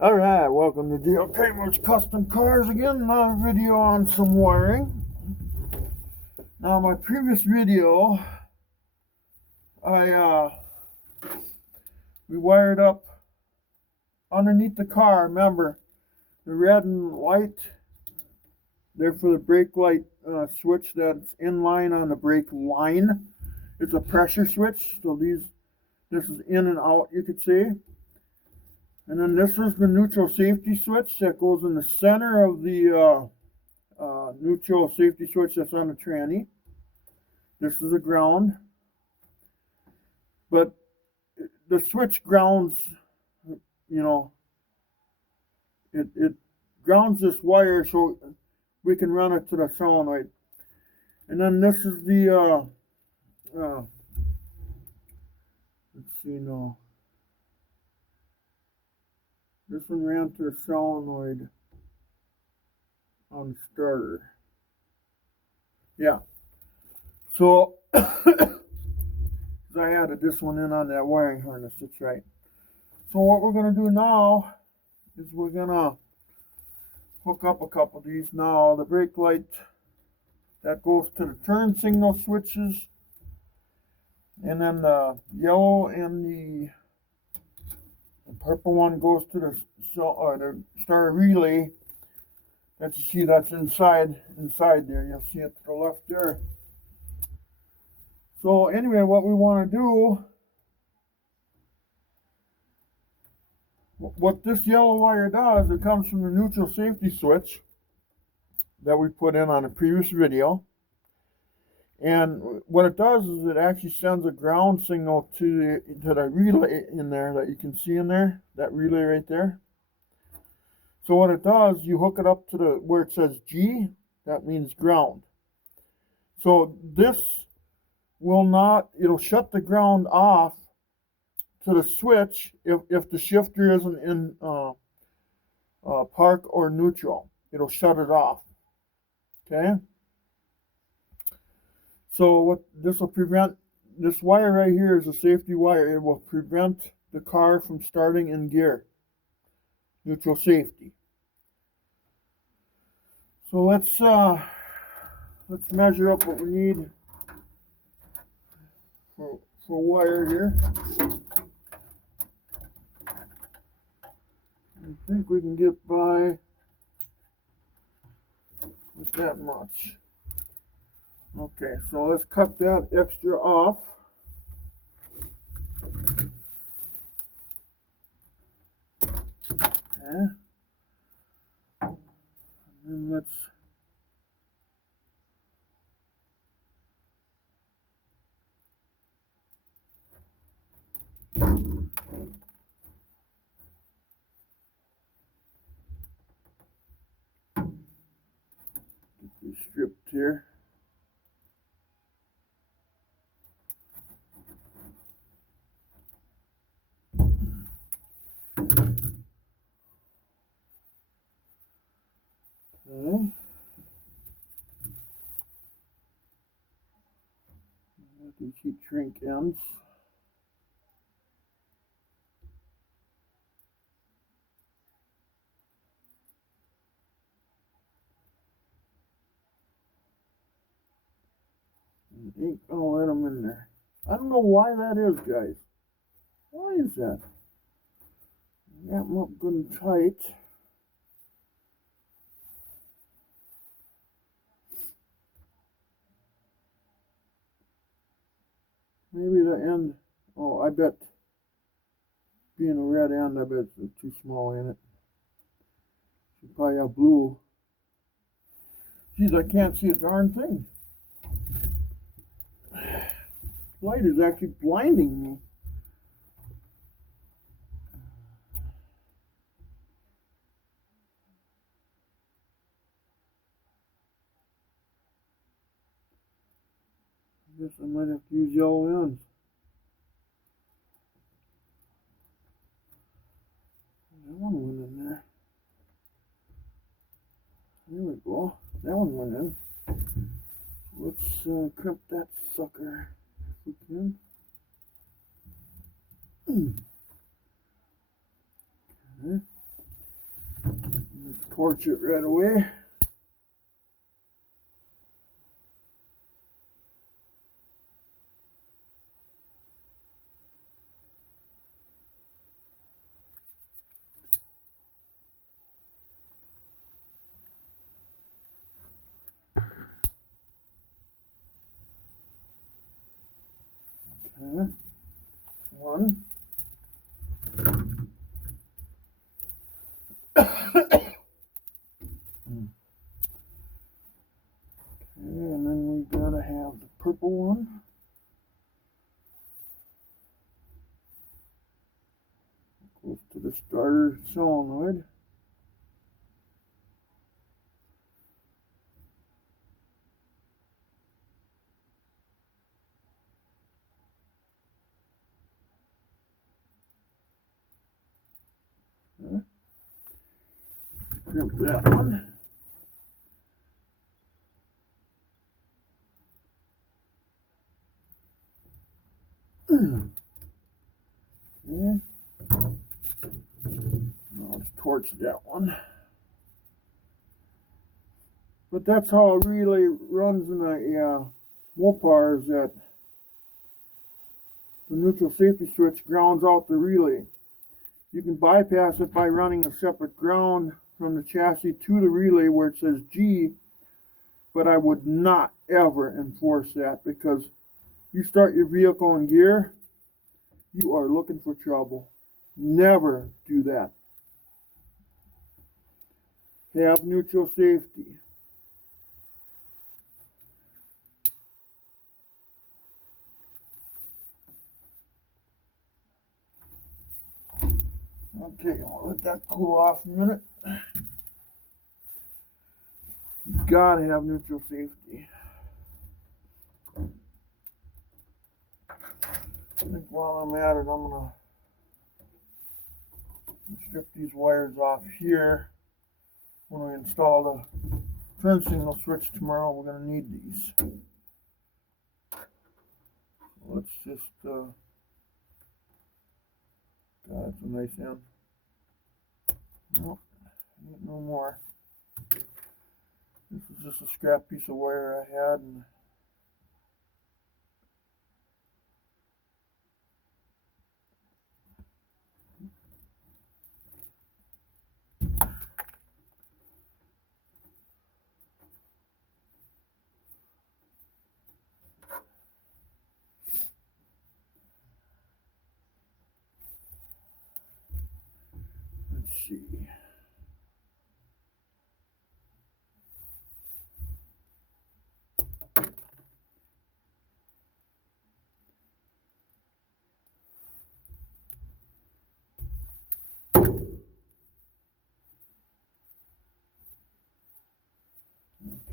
Alright, welcome to DLK Custom Cars again. Another video on some wiring. Now, my previous video, we wired up underneath the car. Remember, the red and white, they're for the brake light switch that's in line on the brake line. It's a pressure switch, so this is in and out, you could see. And then this is the neutral safety switch that goes in the center of the neutral safety switch that's on the tranny. This is a ground, but the switch grounds, it grounds this wire so we can run it to the solenoid. And then this is the, let's see now. This one ran to the solenoid on the starter. Yeah. So, I added this one in on that wiring harness, that's right. So what we're going to do now is we're going to hook up a couple of these now. The brake light, that goes to the turn signal switches. And then the yellow and the purple one goes to the starter relay. That you see that's inside there. You'll see it to the left there. So anyway, what we want to do, what this yellow wire does, it comes from the neutral safety switch that we put in on the previous video. And what it does is it actually sends a ground signal to the relay in there that you can see in there, that relay right there. So what it does, you hook it up to the where it says G, that means ground. So this will not, it'll shut the ground off to the switch if the shifter isn't in park or neutral. It'll shut it off. Okay? So what this will prevent, this wire right here is a safety wire. It will prevent the car from starting in gear. Neutral safety. So let's measure up what we need for wire here. I think we can get by with that much. Okay, so let's cut that extra off. Okay. And let's get these stripped here. Okay. These heat shrink ends. And ain't gonna let them in there. I don't know why that is, guys. Why is that? Got them up good and tight. Maybe the end, oh, I bet, being a red end, I bet it's too small in it. Should probably have blue. Geez, I can't see a darn thing. Light is actually blinding me. I guess I might have to use yellow ends. That one went in there. There we go. That one went in. Let's crimp that sucker if we can. Okay. torch it right away. Okay. One. And then we gotta have the purple one. Goes to the starter solenoid. Okay. Crimp that one. Okay. Now let's torch that one. But that's how a relay runs in a Mopar, is that the neutral safety switch grounds out the relay. You can bypass it by running a separate ground from the chassis to the relay where it says G, but I would not ever enforce that, because you start your vehicle in gear, you are looking for trouble. Never do that. Have neutral safety. Okay, I'll let that cool off a minute. You gotta have neutral safety. I think while I'm at it, I'm gonna strip these wires off here. When we install the turn signal switch tomorrow, we're gonna need these. Let's just, God, that's a nice end. Nope, ain't no more. This is just a scrap piece of wire I had, and let's see.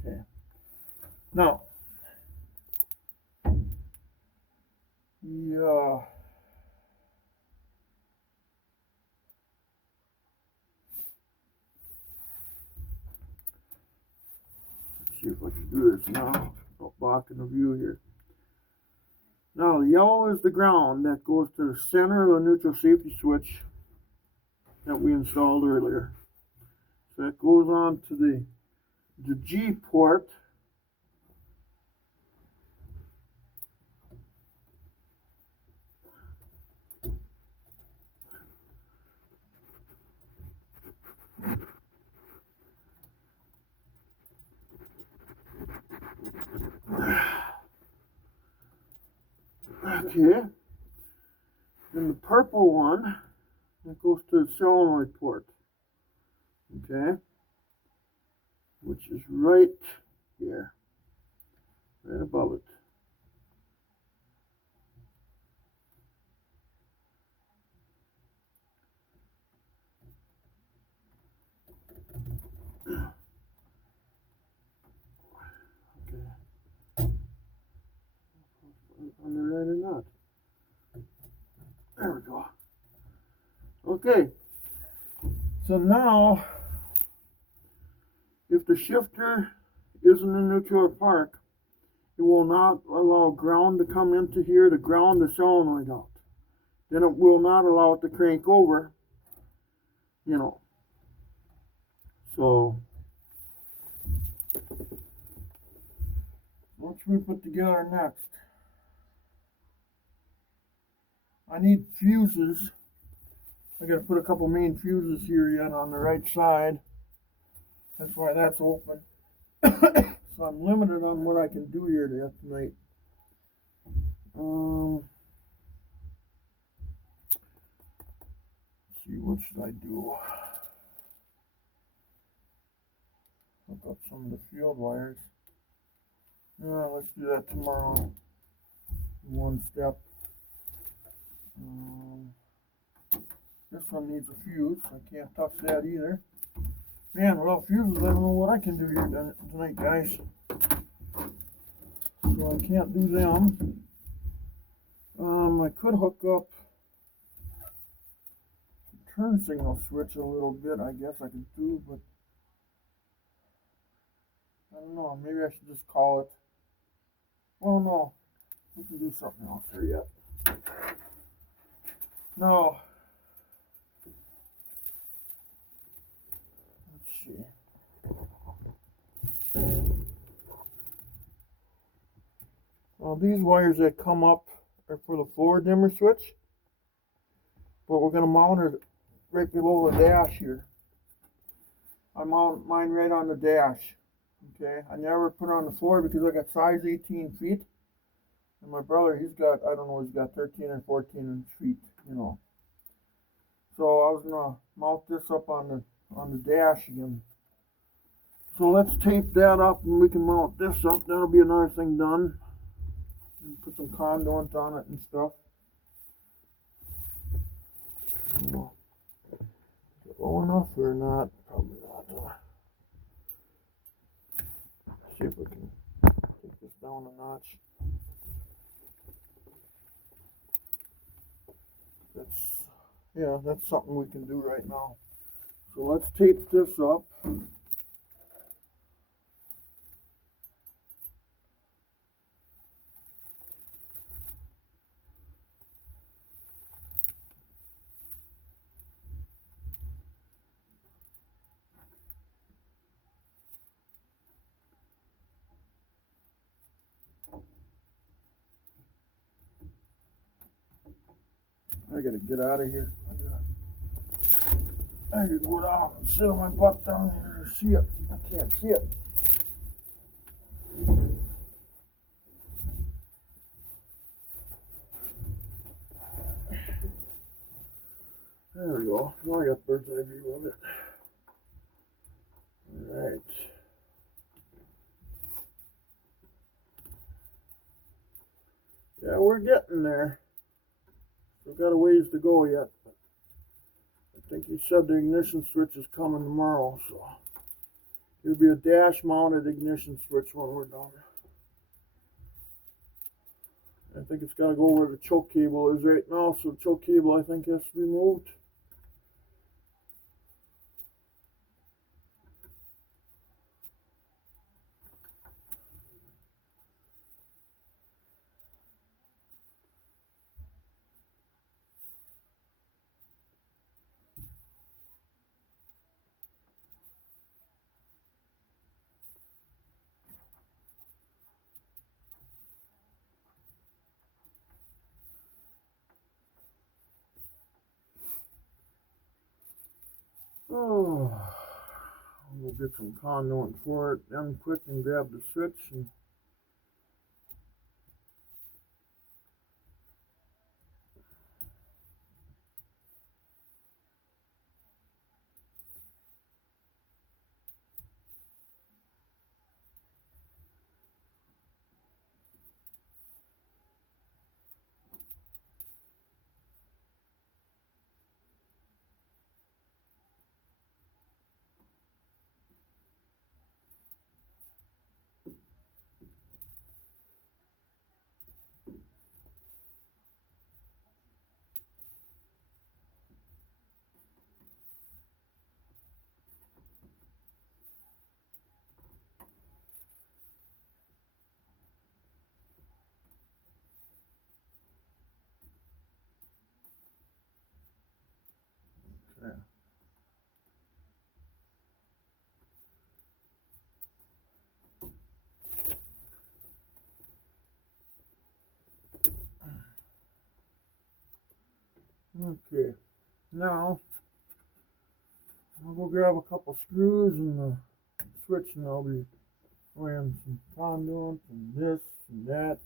Okay. Now, yeah. Let's see if I can do this now. I'll block in the view here. Now, the yellow is the ground that goes to the center of the neutral safety switch that we installed earlier. So that goes on to the G port. Okay. Then the purple one that goes to the solenoid port. Okay. Which is right here. Right above it. On the right or not. There we go. Okay. So now, if the shifter isn't in neutral park, it will not allow ground to come into here to ground the solenoid out. Then it will not allow it to crank over, you know. So what should we put together next? I need fuses. I gotta put a couple main fuses here yet on the right side. That's why that's open. So I'm limited on what I can do here tonight. Let's see, what should I do? Hook up some of the field wires. Yeah, let's do that tomorrow. One step. This one needs a fuse. I can't touch that either. Man, without fuses, I don't know what I can do here tonight, guys. So I can't do them. I could hook up the turn signal switch a little bit. I guess I could do, but I don't know. Maybe I should just call it. Well, no. We can do something else here yet. No. Let's see. Well, these wires that come up are for the floor dimmer switch, but we're going to mount it right below the dash here. I mount mine right on the dash. Okay, I never put it on the floor because I got size 18 feet, and my brother, he's got, I don't know, he's got 13 or 14 inch feet, you know. So I was gonna mount this up on the dash again. So let's tape that up and we can mount this up. That'll be another thing done. And put some conduit on it and stuff. Low enough or not? Probably not. See if we can take this down a notch. That's something we can do right now. So let's tape this up. I gotta get out of here. I gotta go down and sit on my butt down here to see it. I can't see it. There we go. Now I got bird's eye view of it. Alright. Yeah, we're getting there. We've got a ways to go yet. I think he said the ignition switch is coming tomorrow, so there'll be a dash mounted ignition switch when we're done. I think it's got to go where the choke cable is right now, so the choke cable I think has to be moved. Oh, we'll get some conduit for it, then quick and grab the switch and Okay, now I'll go grab a couple screws and the switch, and I'll be running some conduit and this and that.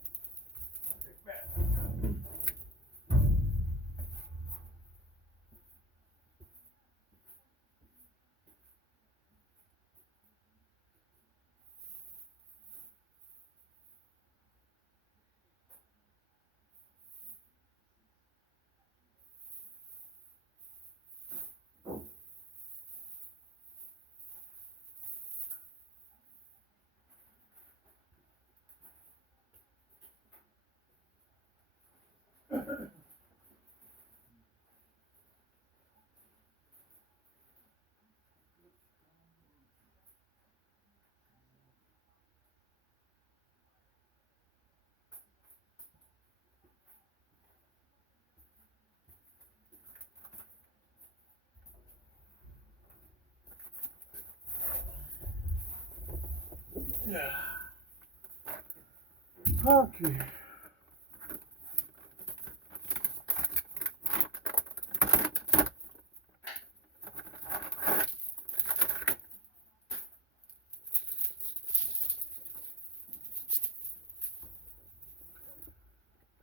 Yeah. Okay.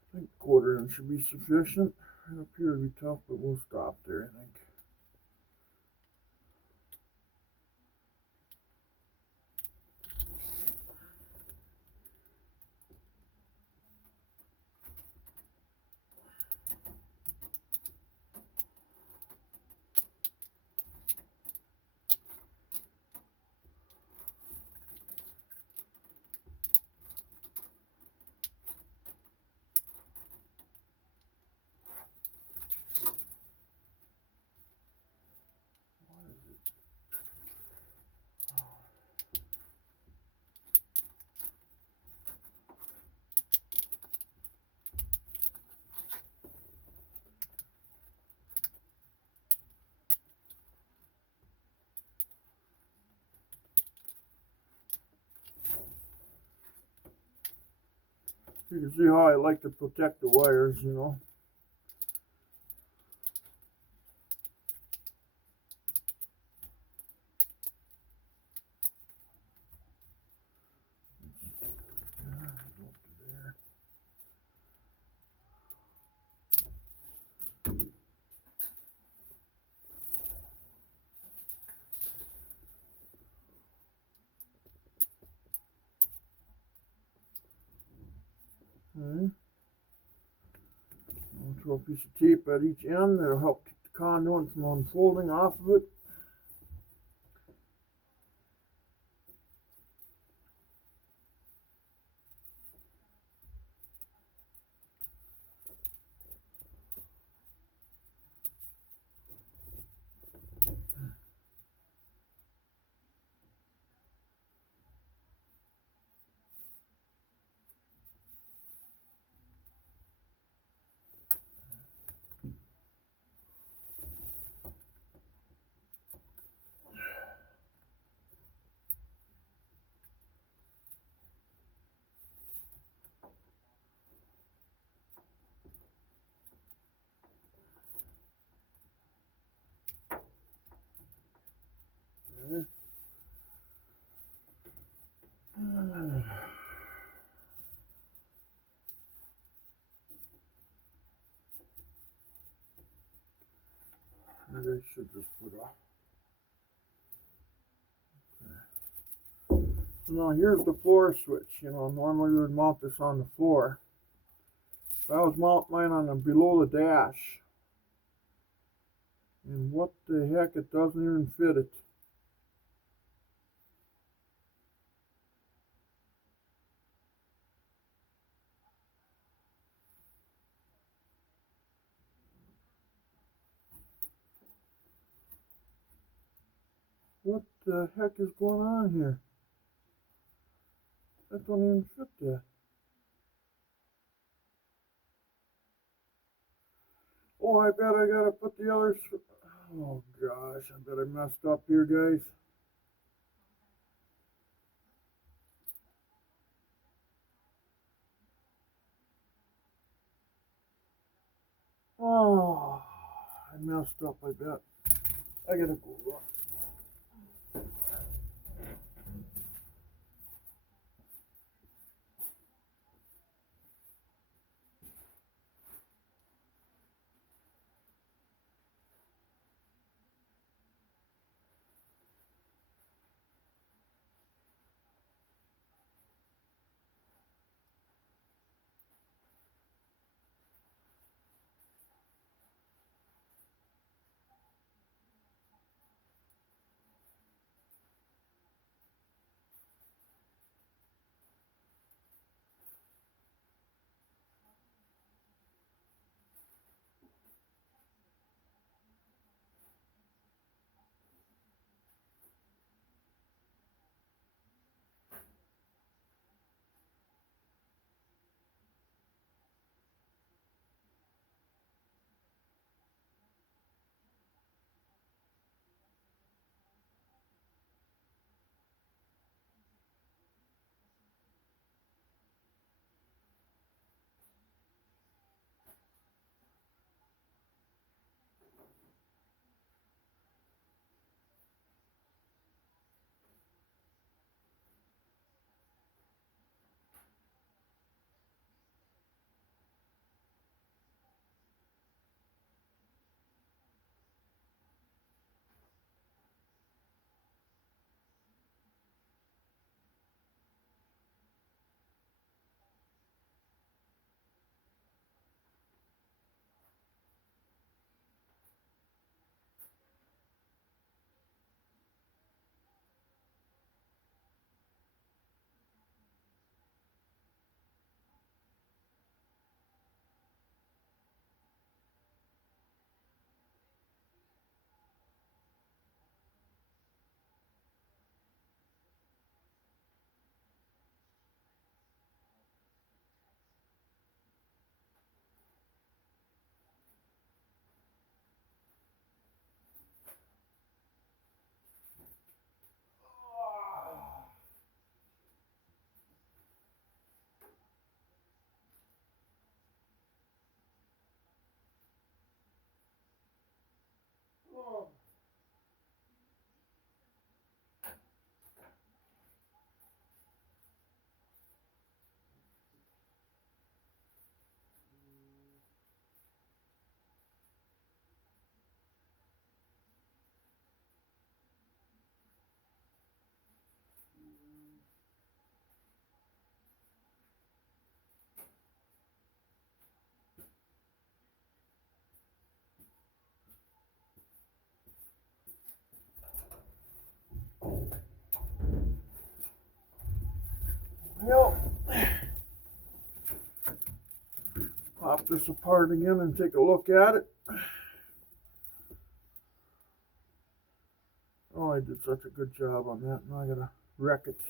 I think quarter inch should be sufficient. Right up here would be tough, but we'll stop there, I think. You can see how I like to protect the wires, you know. Okay. I'll throw a piece of tape at each end. That'll help keep the conduit from unfolding off of it. Okay. Maybe I should just put off. So now here's the floor switch. You know, normally we would mount this on the floor. But I was mounting mine on the below the dash. And what the heck, it doesn't even fit it. What the heck is going on here? That don't even fit there. Oh, I bet I gotta put the other. Oh gosh, I bet I messed up here, guys. Oh. messed up, I bet. I gotta go look. Well, pop this apart again and take a look at it. Oh, I did such a good job on that. Now I gotta wreck it.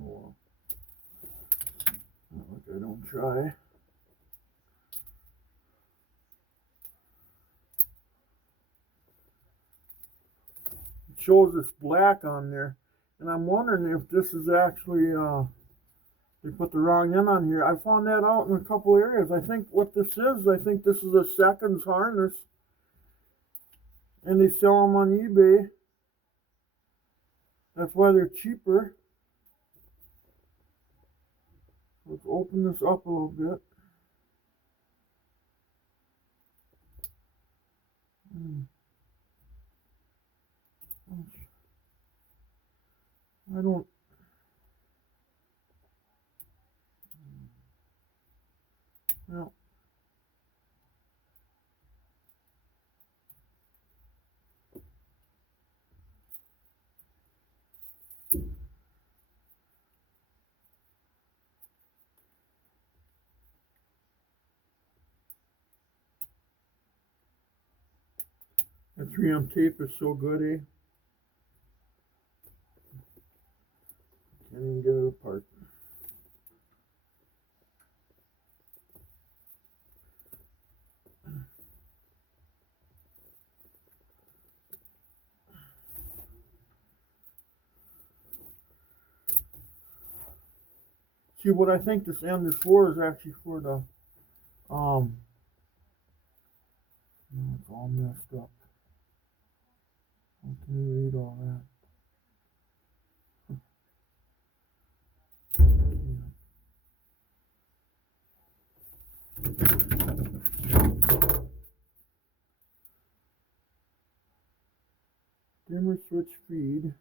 Oh, not like I don't try. It shows this black on there, and I'm wondering if this is actually they put the wrong end on here. I found that out in a couple areas. I think what this is, I think this is a seconds harness, and they sell them on eBay. That's why they're cheaper. Let's open this up a little bit. I don't. Well, the 3M tape is so good, eh? Can't even get it apart. See, what I think this end is for is actually for the, it's all messed up. How can you read all that? Dimmer switch feed.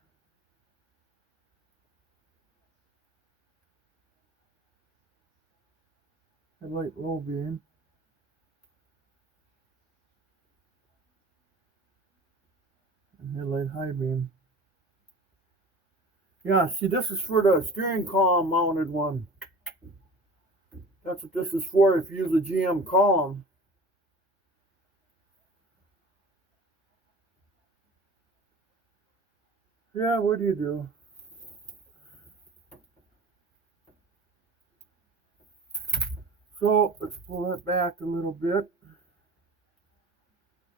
Headlight low beam. And headlight high beam. Yeah, see, this is for the steering column mounted one. That's what this is for if you use a GM column. Yeah, what do you do? So let's pull that back a little bit.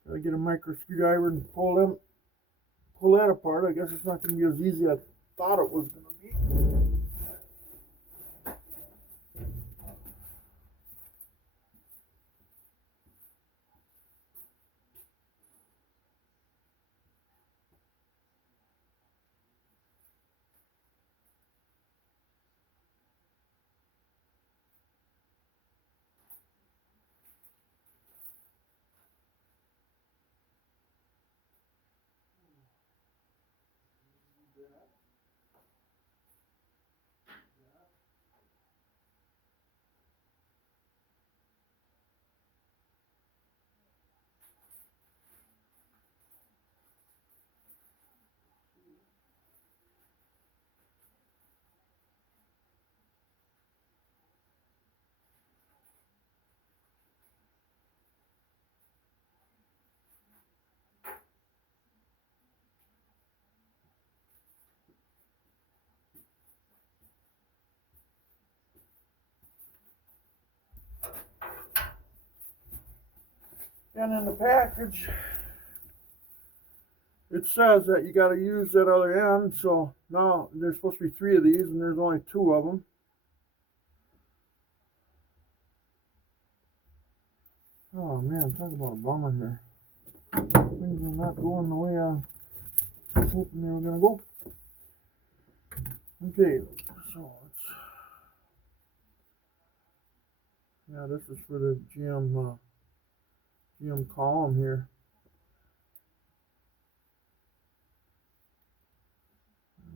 Gotta get a micro screwdriver and pull that apart. I guess it's not going to be as easy as I thought it was going to be. And in the package, it says that you got to use that other end. So now there's supposed to be 3 of these, and there's only 2 of them. Oh man, talk about a bummer here. Things are not going the way I was hoping they were going to go. Okay, so this is for the GM column here.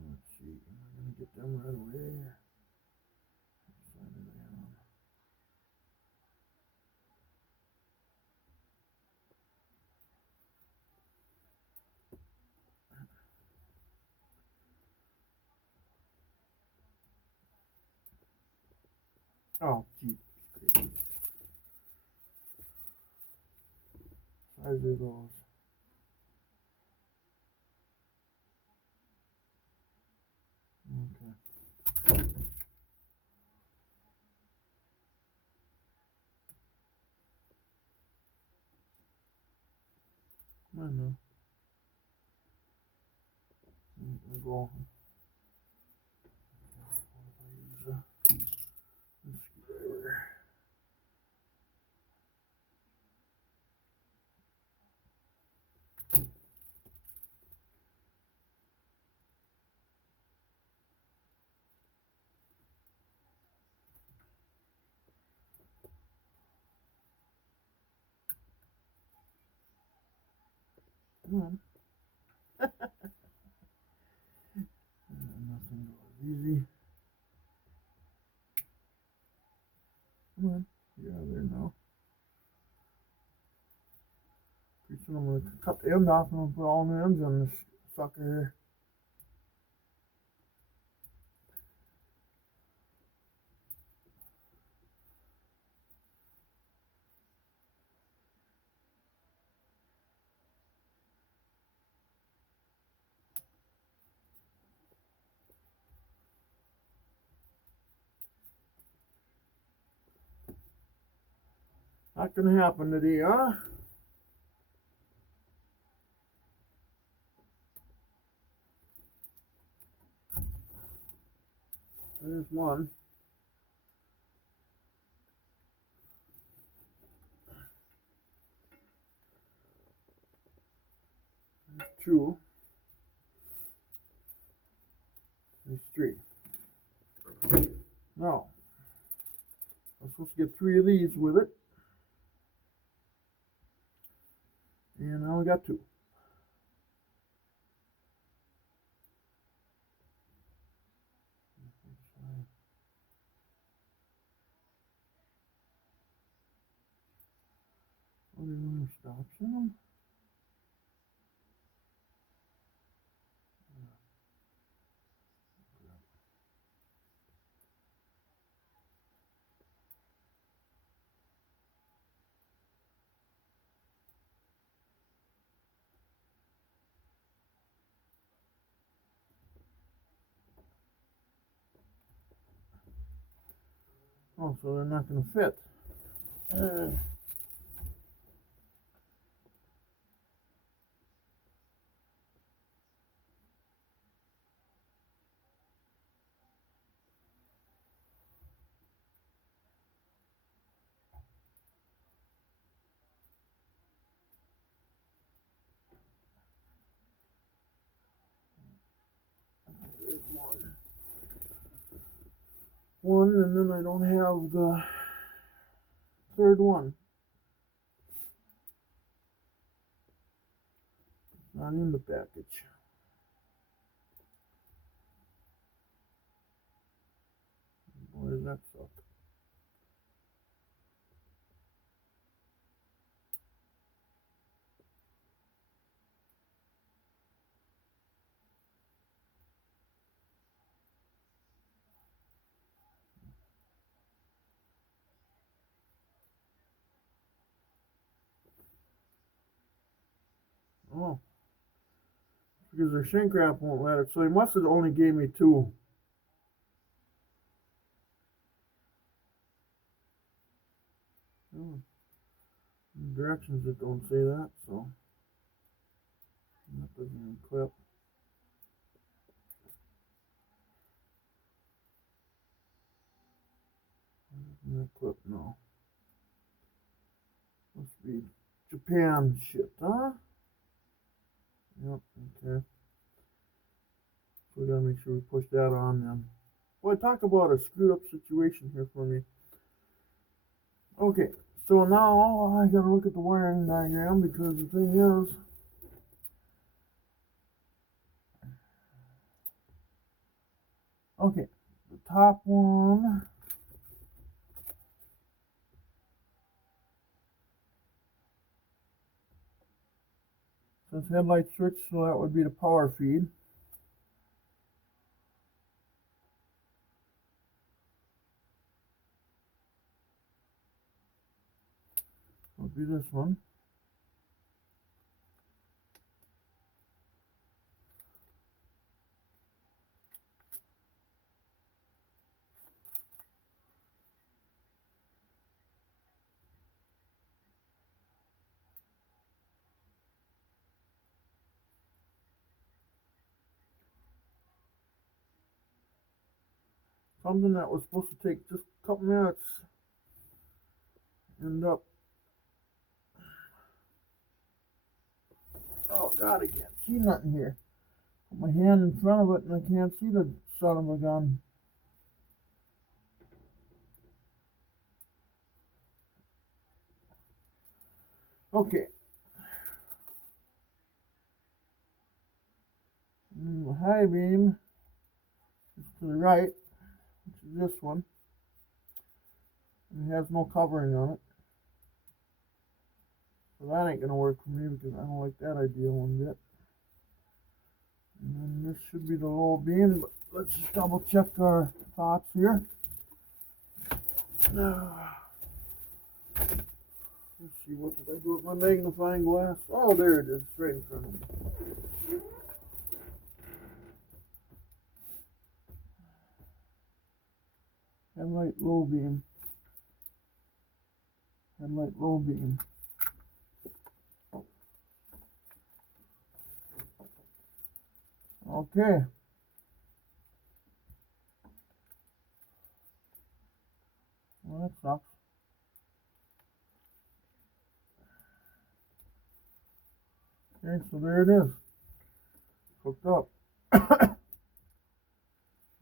Let's see, am I going to get them right away? Oh, gee. Size of those. Okay. I know. We'll go. Come on. Nothing goes easy. Come on. Yeah, there now. Pretty soon I'm going to cut the end off and I'll put all the ends on this sucker here. Not going to happen today, huh? There's one. two. There's three. Now, I'm supposed to get three of these with it. And I only got two. Are there any stops in them? Oh, so they're not going to fit. There's one, and then I don't have the third one. Not in the package. Boy, does that suck. Oh, because their shrink wrap won't let it, so they must have only gave me two. Oh, directions that don't say that, so that doesn't even clip. That clip, no. Must be Japan shit, huh? Yep, okay. So we gotta make sure we push that on then. Boy, talk about a screwed up situation here for me. Okay, so now I gotta look at the wiring diagram because the thing is, okay, the top one says headlight switch, so that would be the power feed. Would be this one. Something that was supposed to take just a couple minutes end up, oh god, I can't see nothing here. Put my hand in front of it and I can't see the son of a gun. Okay. And the high beam is to the right, which is this one. And it has no covering on it. So that ain't gonna work for me because I don't like that idea one bit. And then this should be the low beam, but let's just double check our thoughts here. Let's see, what did I do with my magnifying glass? Oh, there it is, it's right in front of me. Headlight low beam. Headlight low beam. Okay. Well, that sucks. Okay, so there it is. hooked up.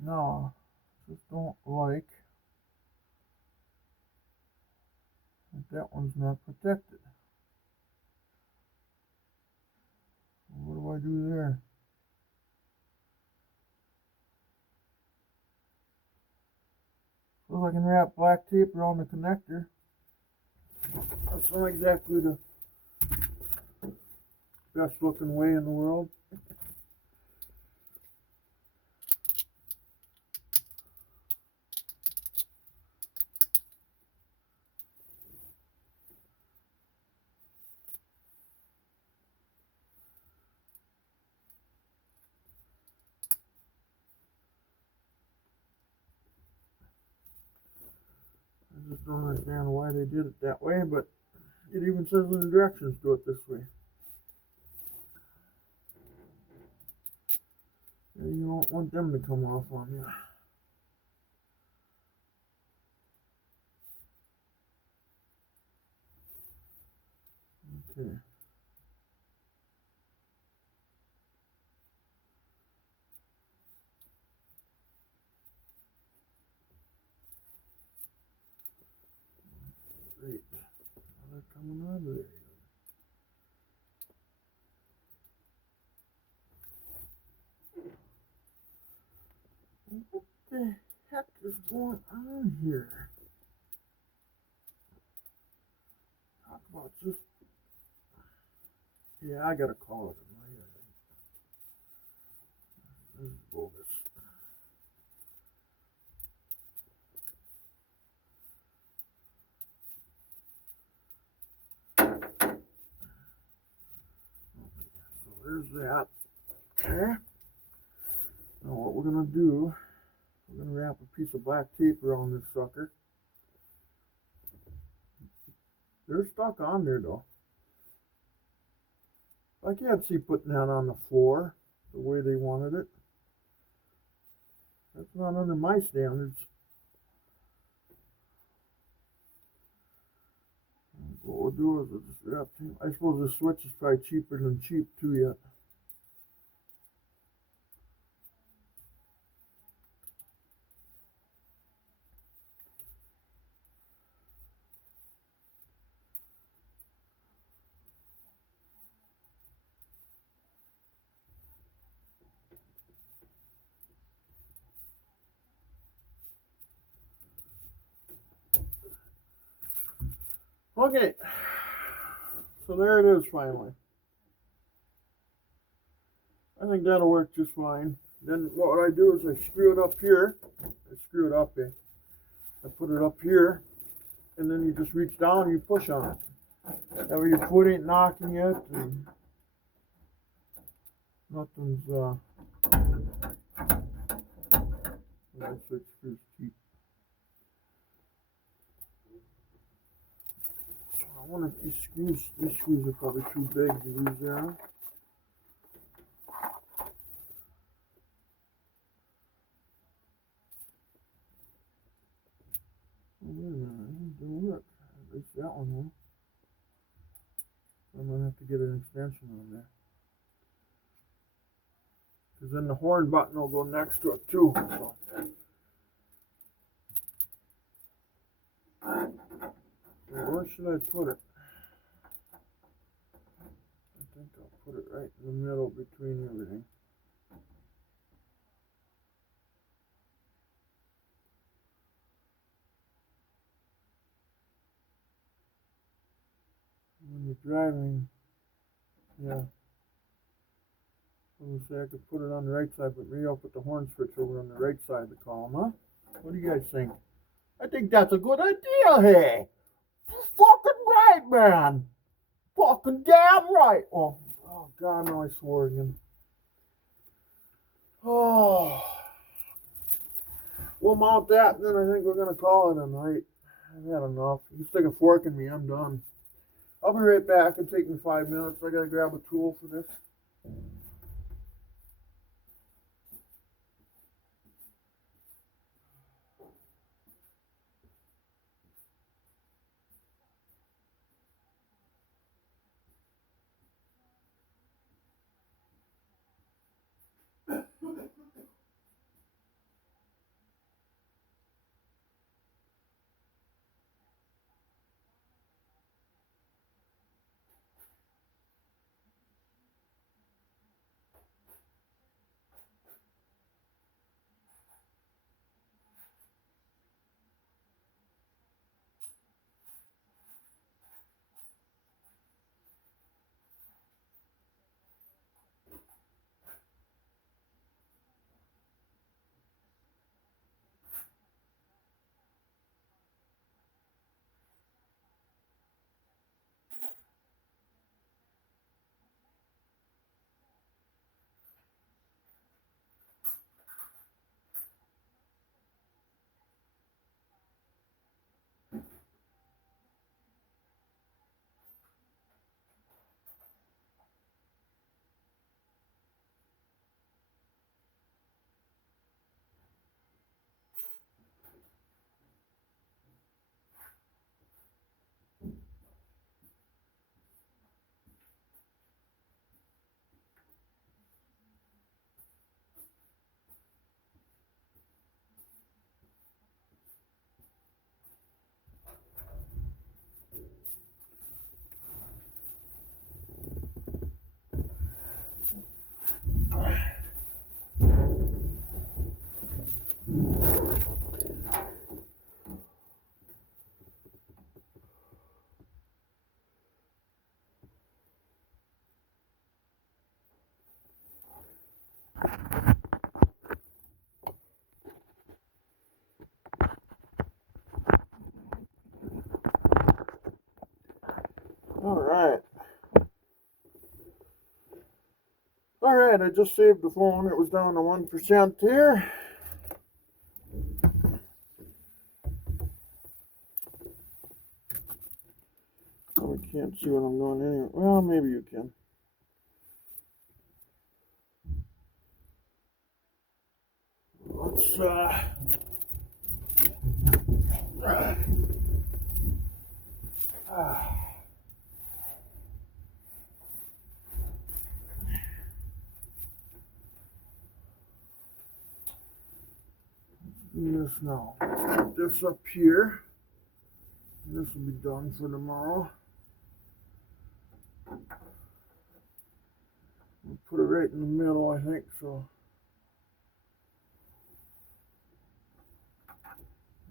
Now, just don't like that one's not protected. What do I do there? Suppose I can wrap black tape around the connector. That's not exactly the best looking way in the world. I just don't understand why they did it that way, but it even says in the directions do it this way. You don't want them to come off on you. Okay. Great. Now they're coming out of there. What the heck is going on here? Talk about just... Yeah, I gotta call it a night, I think. This is bogus. So there's that. Okay. Now what we're gonna do, we're gonna wrap a piece of black tape around this sucker. They're stuck on there though. I can't see putting that on the floor the way they wanted it. That's not under my standards. What we'll do is we'll just wrap tape. I suppose the switch is probably cheaper than cheap too yet. Okay, so there it is finally. I think that'll work just fine. Then what I do is I screw it up here. I screw it up, I put it up here, and then you just reach down and you push on it. That way your foot ain't knocking it, and nothing's, that switch screws cheap. I wonder if these screws are probably too big to use there. Wait a minute, it didn't work. At least that one will. I'm gonna have to get an extension on there. Because then the horn button will go next to it too. So. Where should I put it? I think I'll put it right in the middle between everything. When you're driving, yeah. I was gonna say I could put it on the right side, but maybe I'll put the horn switch over on the right side of the column, huh? What do you guys think? I think that's a good idea, hey! Fucking right, man! Fucking damn right! Oh God, no, I swore again. Oh. We'll mount that, and then I think we're gonna call it a night. I've had enough. You stick a fork in me, I'm done. I'll be right back. It'll take me 5 minutes. I gotta grab a tool for this. Alright, I just saved the phone. It was down to 1% here. Oh, I can't see what I'm doing anyway. Well, maybe you can. Let's do this now. Put this up here. This will be done for tomorrow. We'll put it right in the middle, I think, so.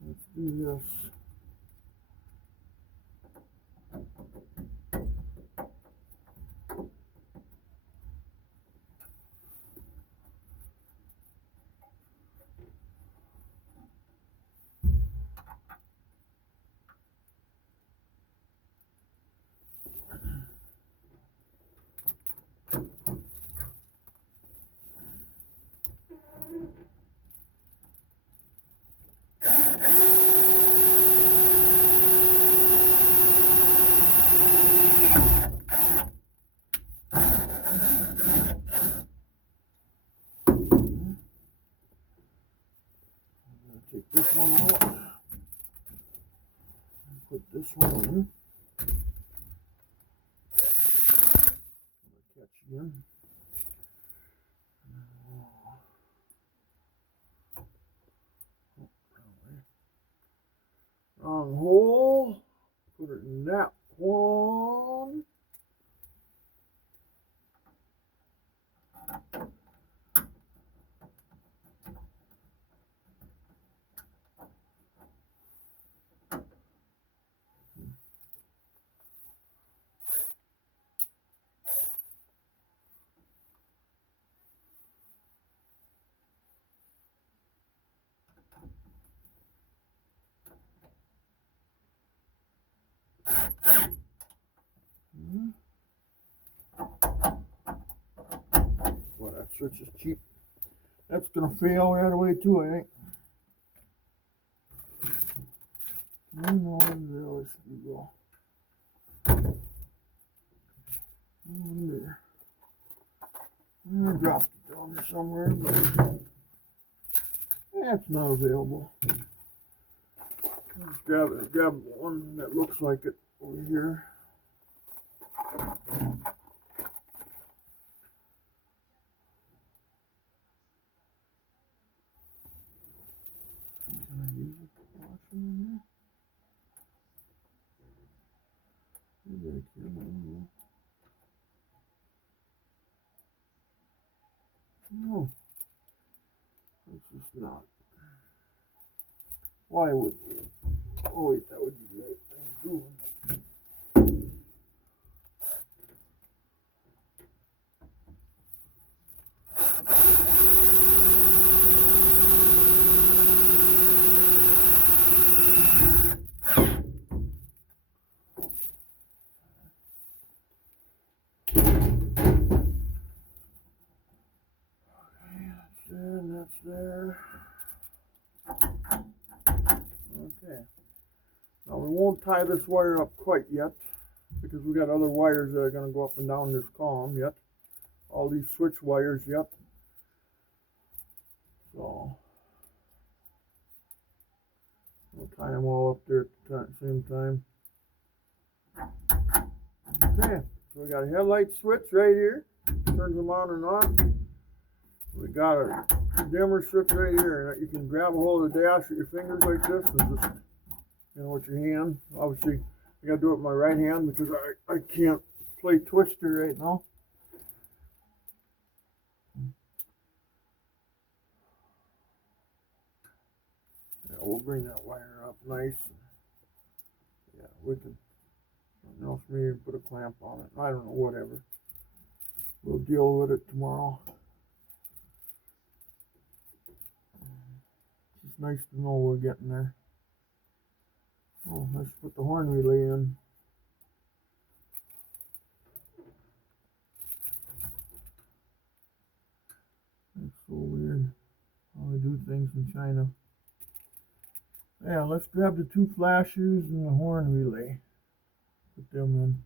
Let's do this. Take this one out. Put this one in. Catch again. Wrong hole. Put it in that one. Well, that switch is cheap. That's gonna fail right away too, I think. I know where else we go. There. I dropped it down there somewhere, but it's not available. Let's grab one that looks like it over here. Can I use a washer in there? Maybe I can. No, it's just not. Why would you? Oh wait, that would be the right thing to do. That's there. Okay. Now we won't tie this wire up quite yet because we got other wires that are going to go up and down this column yet. All these switch wires yet. So we'll tie them all up there at the same time. Okay. So we got a headlight switch right here. Turns them on and off. We got a dimmer switch right here. You can grab a hold of the dash with your fingers like this and just, with your hand. Obviously, I got to do it with my right hand because I can't play Twister right now. Yeah, we'll bring that wire up nice. Yeah, we can. Something else, maybe put a clamp on it. I don't know, whatever. We'll deal with it tomorrow. It's nice to know we're getting there. Oh, let's put the horn relay in. things in China. Yeah, let's grab the 2 flashers and the horn relay. Put them in.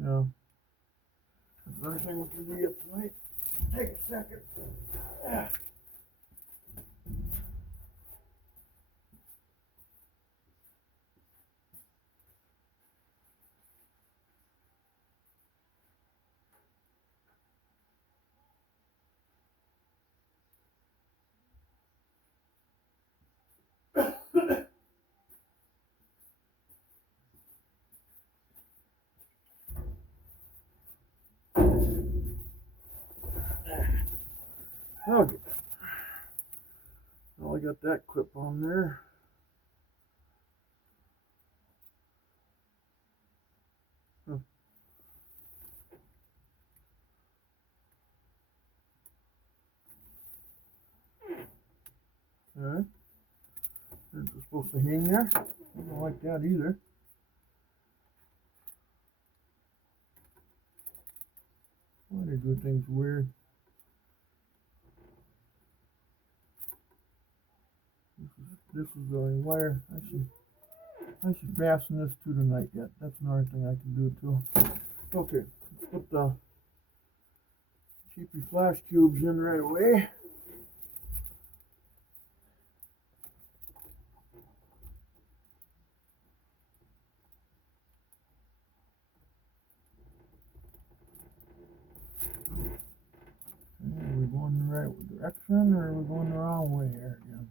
Yeah. That's everything we can do yet tonight. Take a second. Yeah. Okay. Well, I got that clip on there. Huh. Alright. It's supposed to hang there. I don't like that either. Why do they do things weird? This is the wire. I should fasten this to the night yet. That's another thing I can do too. Okay, let's put the cheapy flash cubes in right away. Are we going the right direction or are we going the wrong way here again?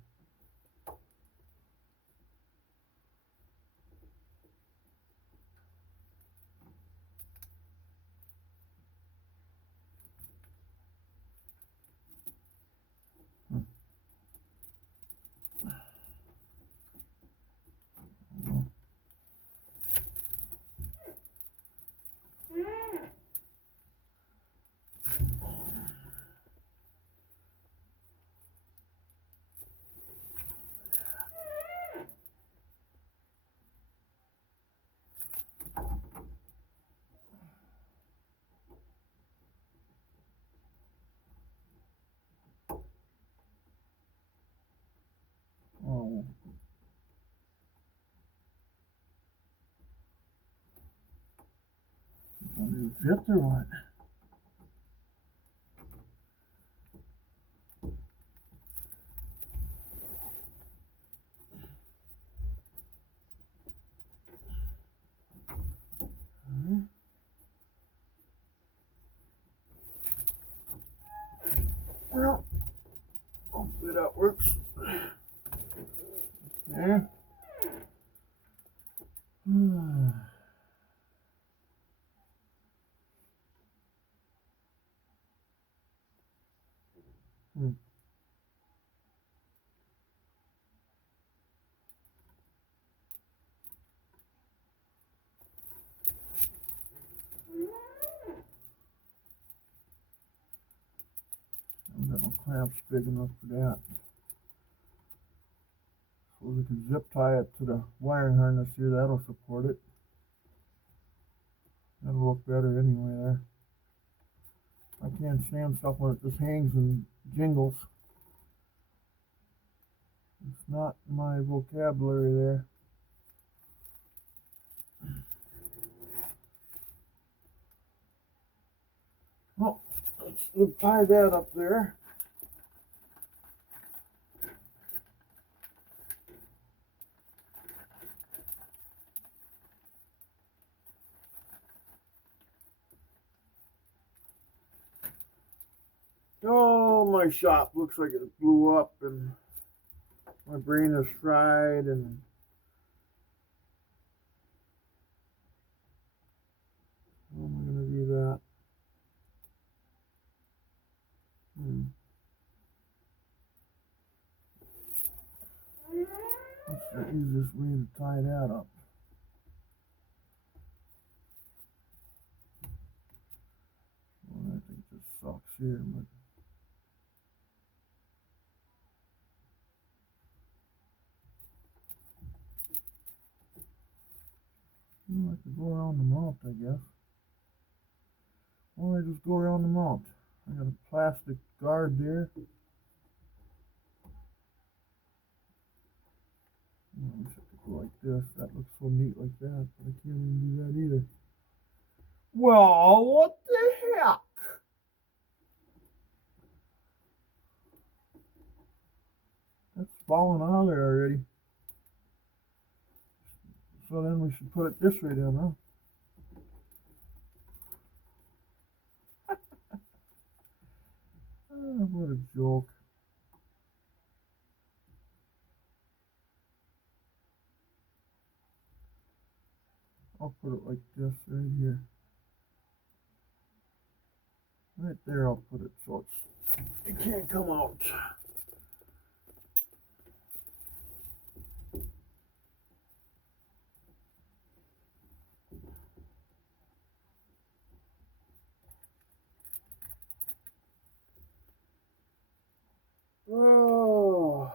Oh. Did it fit or what? Well, hopefully that works. Yeah. Hmm. I've got no clamps big enough for that. So we can zip tie it to the wiring harness here. That'll support it. That'll look better anyway there. I can't stand stuff when it just hangs and jingles. It's not my vocabulary there. Well, let's tie that up there. Oh, my shop looks like it blew up and my brain is fried and how am I going to do that? What's the easiest way to tie that up? Well, I think this sucks here, but well, I could go around the mount, I guess. Or I just go around the mount. I got a plastic guard there. I wish I could go like this. That looks so neat like that. But I can't even do that either. Well, what the heck? That's falling out of there already. So then we should put it this way then, huh? What a joke. I'll put it like this right here. Right there I'll put it so it can't come out. Oh.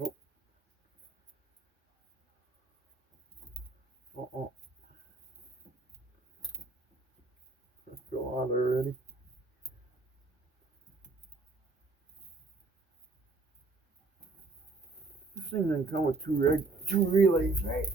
Oh. Uh-oh. That fell out already. This thing didn't come with two relays, right?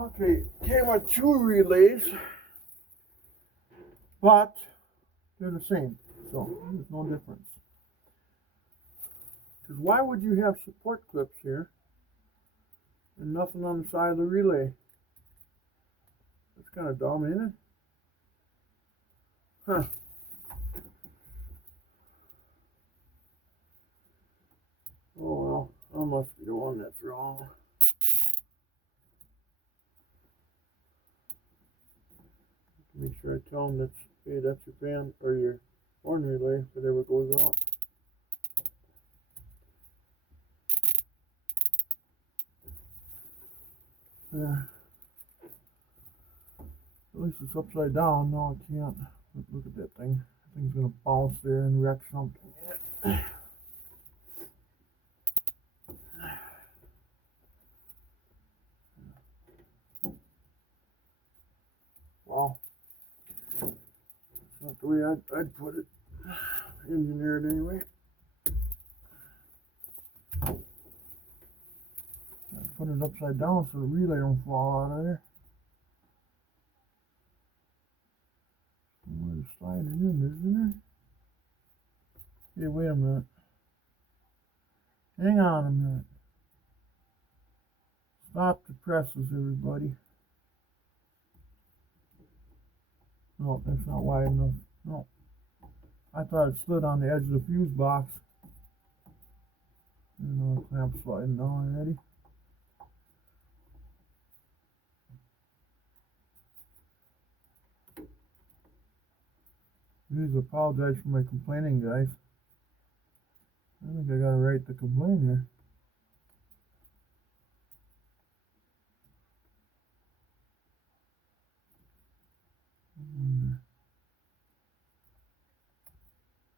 Okay, came with two relays, but they're the same, so there's no difference. Because why would you have support clips here and nothing on the side of the relay? That's kind of dumb, isn't it? Huh. Oh well, I must be the one that's wrong. Make sure I tell them that's, hey, that's your fan or your horn relay, whatever goes out. There. At least it's upside down. No, I can't. Look at that thing. That thing's gonna bounce there and wreck something. Well, it's not the way I'd put it. Engineered anyway. Gotta put it upside down so the relay don't fall out of there. Somewhere to slide it in, isn't there? Hey, wait a minute. Hang on a minute. Stop the presses, everybody. No, that's not wide enough. No. I thought it slid on the edge of the fuse box. You know, the clamp's sliding down already. Please apologize for my complaining, guys. I think I got a right to complain here.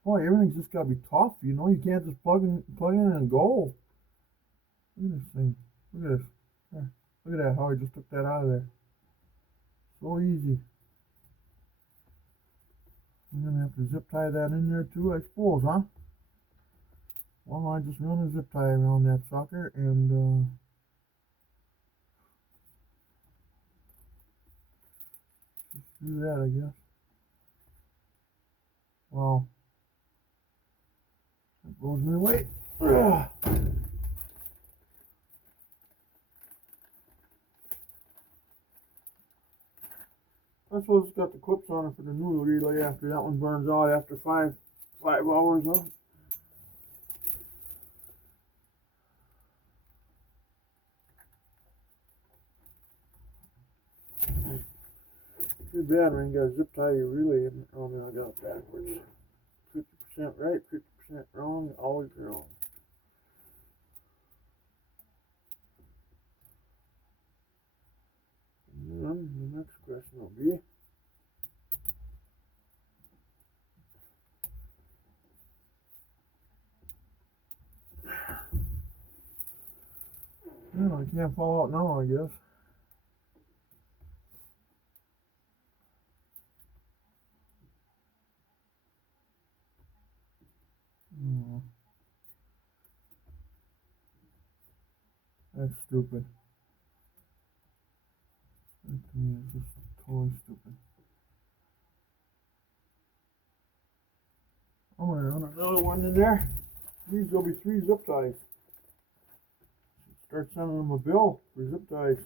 Boy, everything's just got to be tough, you know. You can't just plug in and go. Look at this thing. Look at this. There. Look at that, how I just took that out of there. So easy. I'm going to have to zip tie that in there too, I suppose, huh? Well, I just run a zip tie around that sucker and just do that, I guess. Wow. That blows me away. Ugh. I suppose it's got the clips on it for the new relay after that one burns out after five hours, huh? Too bad when you got a zip tie, you really, oh no, I got it backwards. 50% right, 50% wrong, always wrong. And then the next question will be, well, I can't fall out now, I guess. Oh, that's stupid. That to me is just totally stupid. I'm gonna run another one in there. These will be 3 zip ties. Start sending them a bill for zip ties.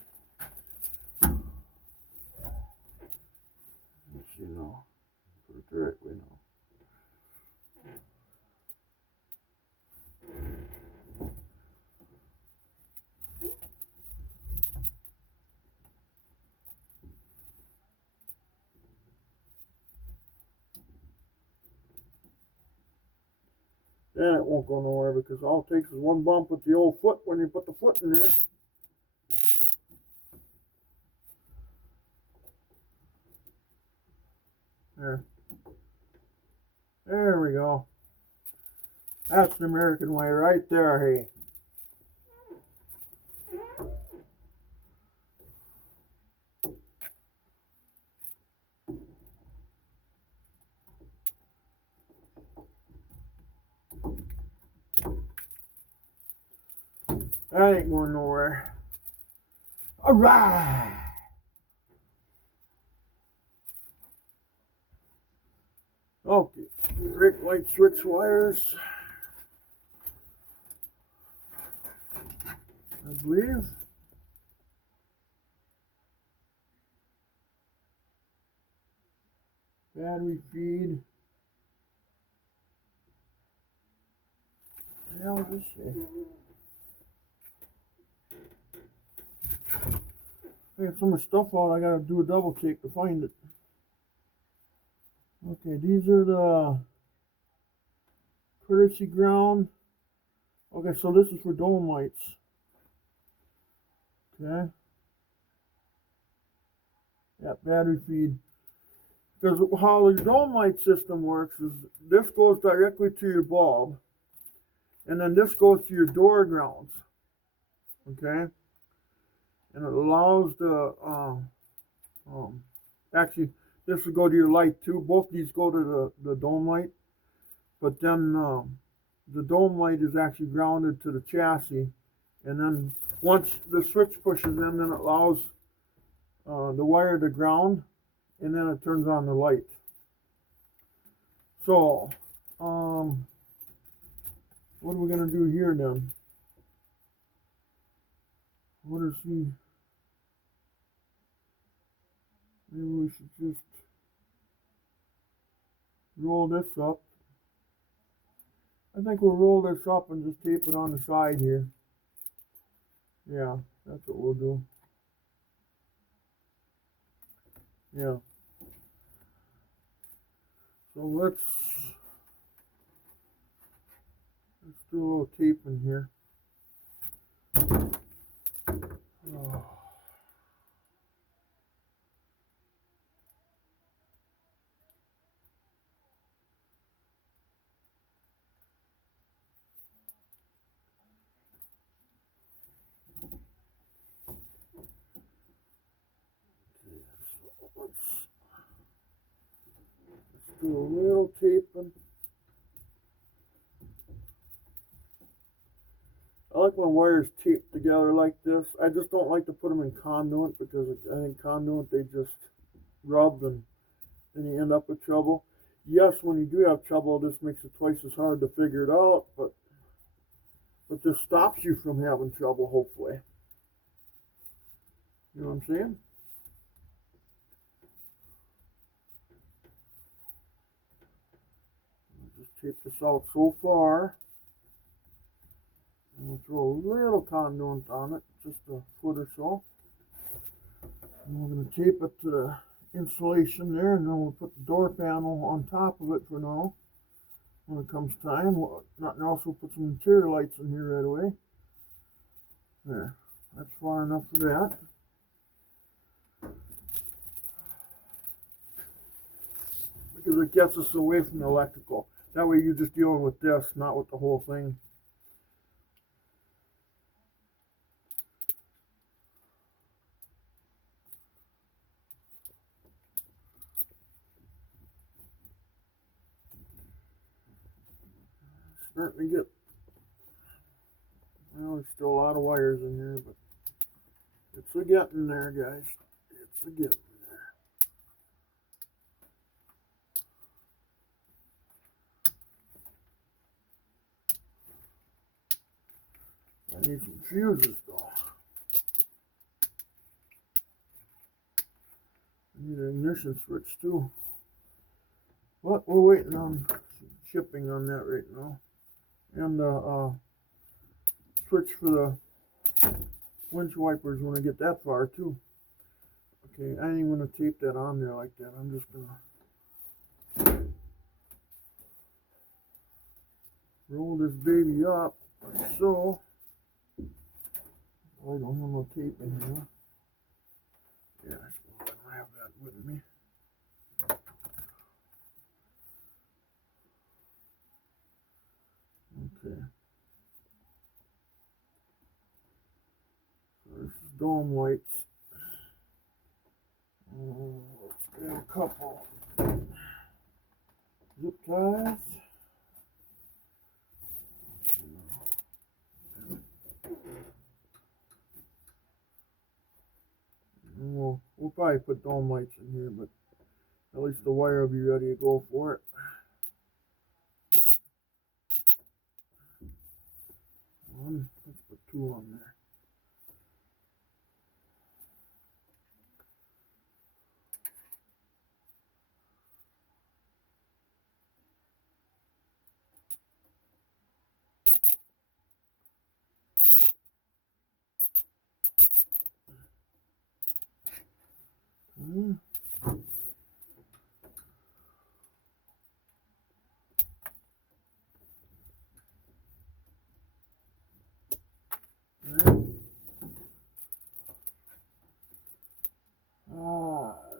Let's see now. Put it the right way now. Then it won't go nowhere because all it takes is one bump with the old foot when you put the foot in there. There we go. That's the American way right there, hey. That ain't going nowhere. Alright! Okay, brake light switch wires, I believe. Battery feed. What the hell does this say? I got so much stuff out, I gotta do a double take to find it. Okay, these are the courtesy ground. Okay, so this is for dome lights. Okay. Yeah, battery feed. Because how the dome light system works is this goes directly to your bulb, and then this goes to your door grounds. Okay. And it allows the actually this will go to your light too. Both these go to the dome light, but then the dome light is actually grounded to the chassis, and then once the switch pushes in, then it allows the wire to ground, and then it turns on the light. So what are we gonna do here then? What is he? Maybe we should just roll this up. I think we'll roll this up and just tape it on the side here. Yeah, that's what we'll do. Yeah. So let's do a little tape in here. Oh. Let's do a little taping. I like my wires taped together like this. I just don't like to put them in conduit because I think conduit they just rub and then you end up with trouble. Yes, when you do have trouble, this makes it twice as hard to figure it out, but this stops you from having trouble, hopefully. You know what I'm saying? I'll just tape this out so far. And we'll throw a little conduit on it, just a foot or so. And we're going to tape it to the insulation there, and then we'll put the door panel on top of it for now. When it comes time, nothing else, we'll put some interior lights in here right away. There, that's far enough for that. Because it gets us away from the electrical. That way you're just dealing with this, not with the whole thing. Starting to get, well, there's still a lot of wires in here, but it's a getting there, guys. It's a getting there. I need some fuses though. I need an ignition switch too. But we're waiting on shipping on that right now. And switch for the winch wipers when I get that far too. Okay, I ain't even gonna tape that on there like that. I'm just gonna roll this baby up like so. I don't have no tape in here. Yeah, I suppose I don't have that with me. Okay. So this is dome lights. Let's get a couple zip ties. We'll probably put dome lights in here, but at least the wire will be ready to go for it. Let's put two on there.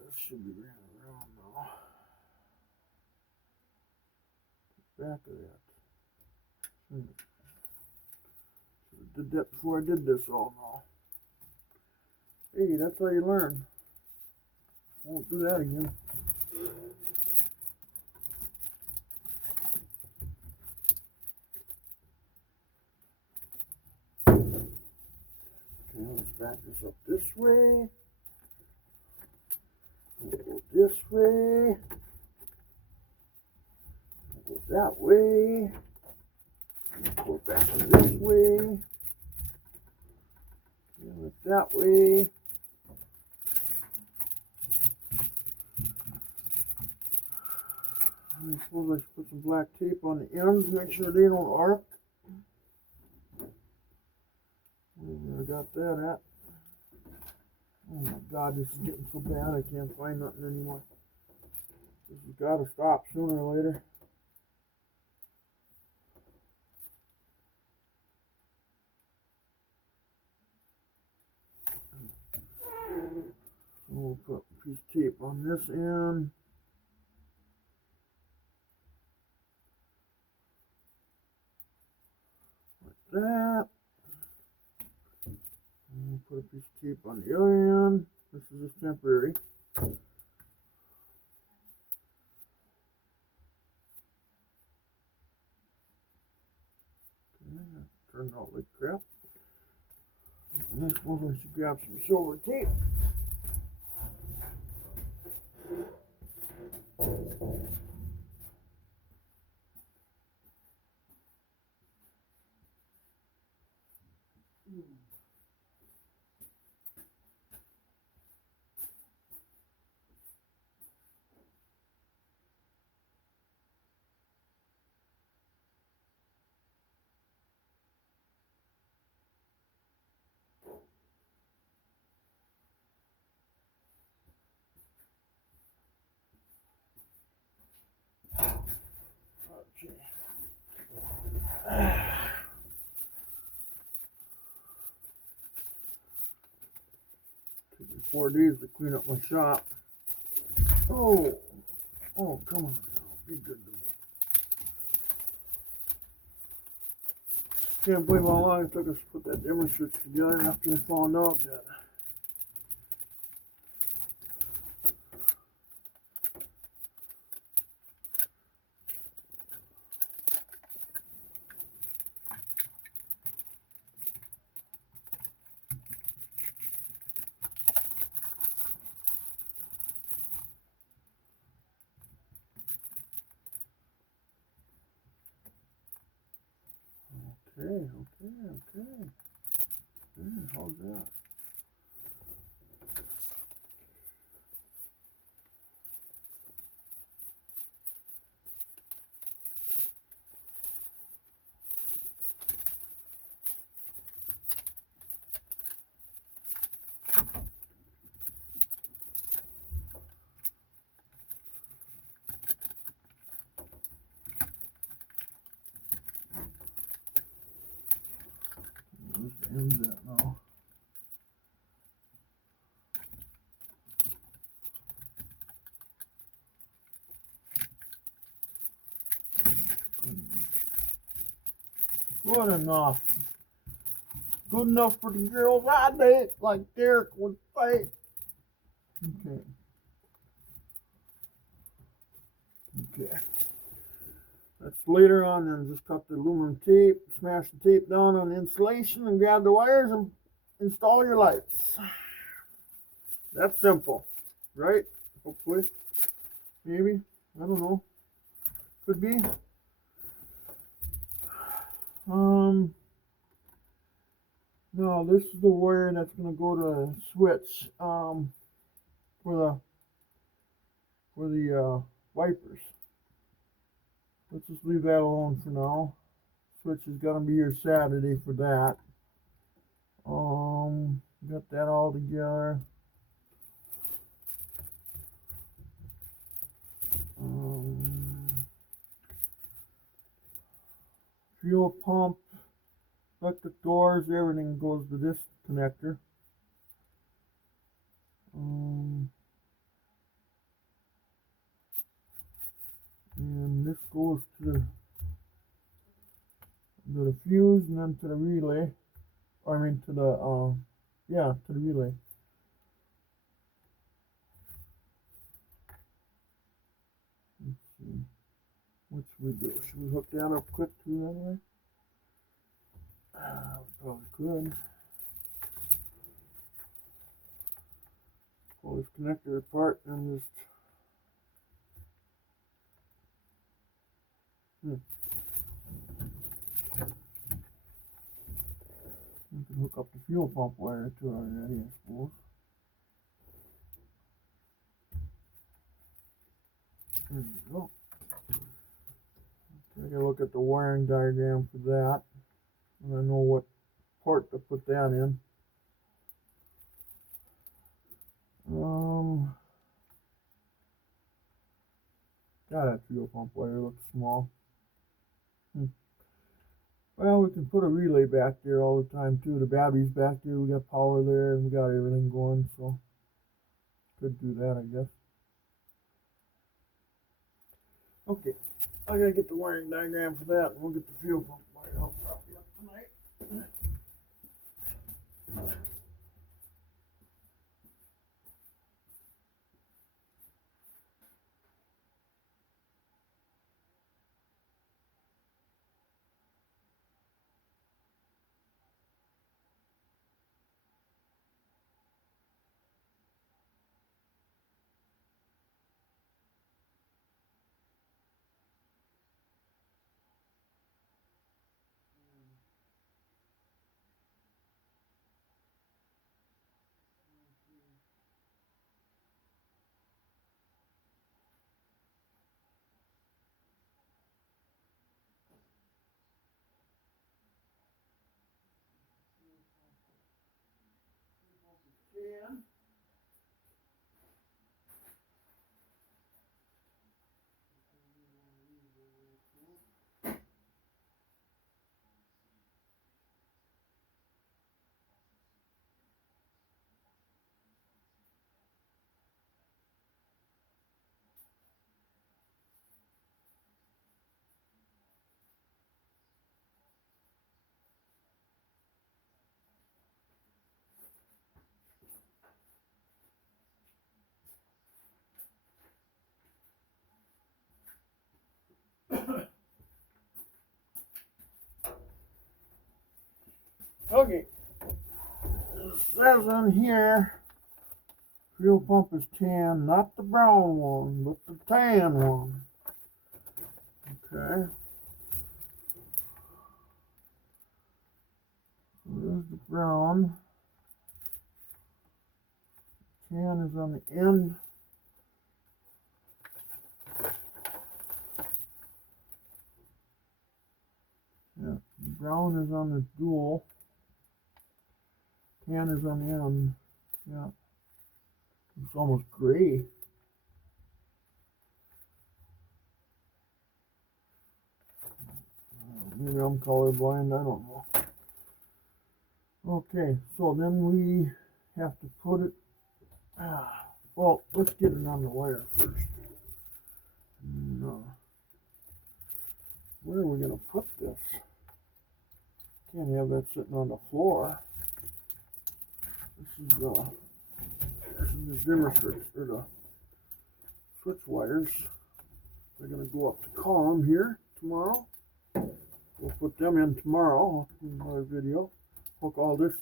This should be ran around now. Back of that. Did that before I did this all now. Hey, that's how you learn. Won't do that again. Okay, let's back this up this way. We'll go this way. We'll go that way. We'll go back this way. And that way. I suppose I should put some black tape on the ends, make sure they don't arc. Where I got that at? Oh my God, this is getting so bad I can't find nothing anymore. This has got to stop sooner or later. So we'll put a piece of tape on this end. Like that. And we'll put a piece of tape on the other end. This is just temporary. Turned out like crap. And I suppose I should grab some silver tape. Okay. Took me 4 days to clean up my shop. Oh, come on now. Be good to me. Can't believe how long it took us to put that dimmer switch together after we found out that. Okay. How's that? Where's the ends at now? Good enough. Good enough for the girls I date, like Derek would say. Okay. That's later on, then just cut the aluminum tape, smash the tape down on the insulation, and grab the wires and install your lights. That's simple, right? Hopefully. Maybe. I don't know. Could be. No, this is the wire that's going to go to the switch for the wipers. Let's just leave that alone for now. Switch is going to be here Saturday for that. Got that all together. Fuel pump, electric doors, everything goes to this connector. And this goes to the fuse and then to the relay. I mean to the to the relay. Let's see. What should we do? Should we hook that up quick too anyway? We probably could. Pull this connector apart and just we can hook up the fuel pump wire to it already, I suppose. There you go. Take a look at the wiring diagram for that, and I know what port to put that in. That fuel pump wire looks small. Well, we can put a relay back there all the time too. The battery's back there. We got power there, and we got everything going, so could do that, I guess. Okay, I gotta get the wiring diagram for that, and we'll get the fuel pump wire out probably up tonight. Yeah. Okay. It says on here, fuel pump is tan, not the brown one, but the tan one. Okay. There's the brown. Tan is on the end. Yeah, brown is on the dual. Tan is on the end. Yeah. It's almost gray. Maybe I'm colorblind, I don't know. Okay, so then we have to put it, well, let's get it on the wire first. No. Where are we going to put this? Can't have that sitting on the floor. This is the dimmer switch, or the switch wires. They're going to go up to column here tomorrow. We'll put them in tomorrow in another video. Hook all this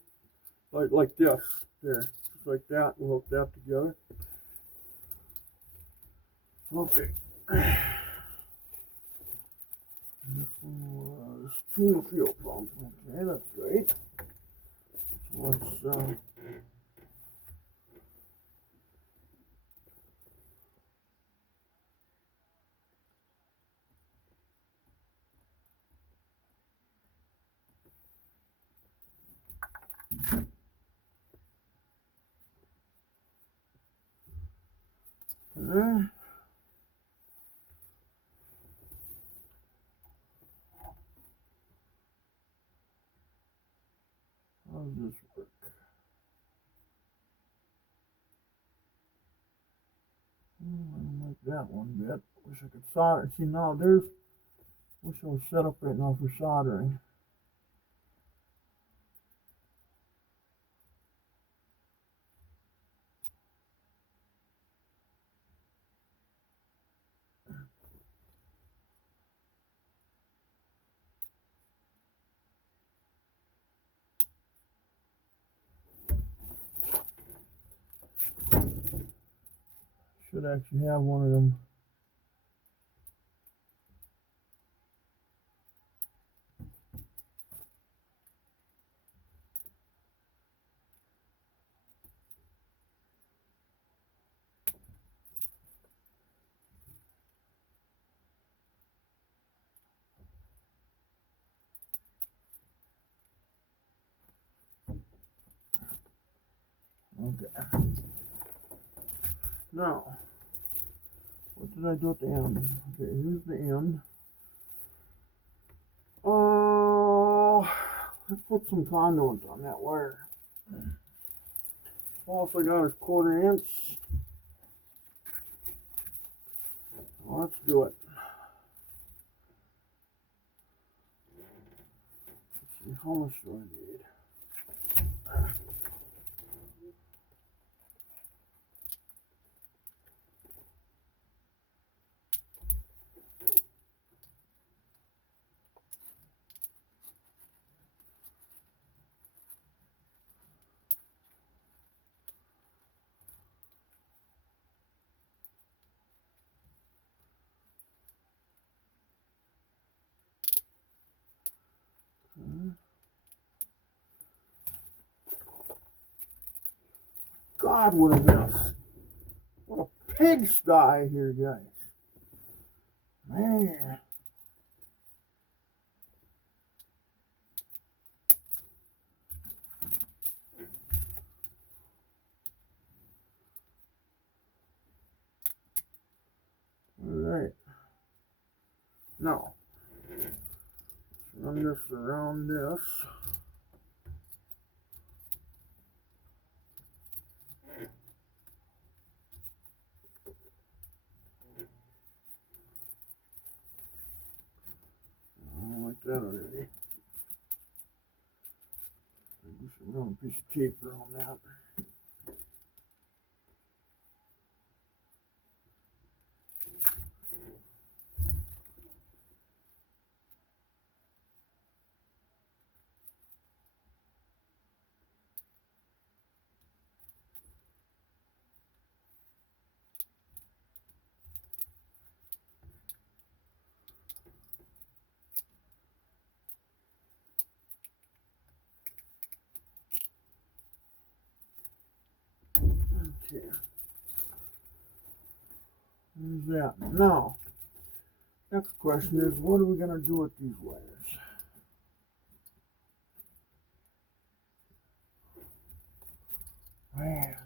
like this. There. Just like that. We'll hook that together. Okay. This one was to the fuel pump. Okay, that's right. So let's how does this work? I don't like that one bit. Wish I could solder. See now there's. Wish I was set up right now for soldering. Should actually have one of them. Okay. Now, what did I do at the end? Okay, here's the end. Let's put some conduit on that wire. All I got is 1/4 inch. Let's do it. Let's see, how much do I need? God, what a mess. What a pigsty here, guys. Man. Alright. Now, let's run this around this. Like that already. We should run a piece of tape around that. Okay. There's that. Now, next question is, what are we going to do with these wires? Man.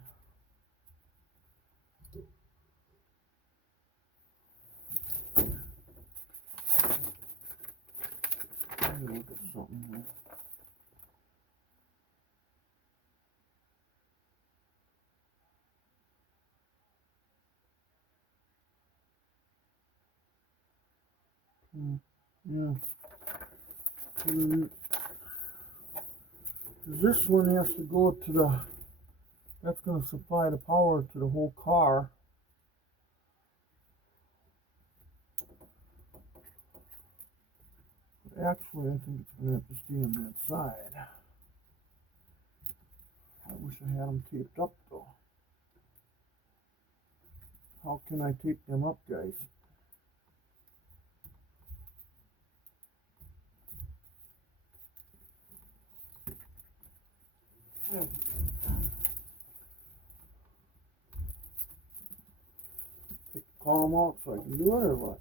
Let me look at something here. Yeah. This one has to go to the, that's going to supply the power to the whole car. Actually, I think it's going to have to stay on that side. I wish I had them taped up though. How can I tape them up, guys? Take the column out so I can do it or what?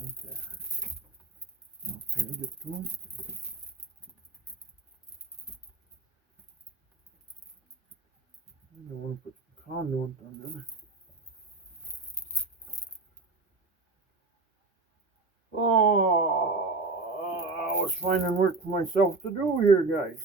Okay. Can we get to them? I don't want to put some conduit on them. Oh, I was finding work for myself to do here, guys.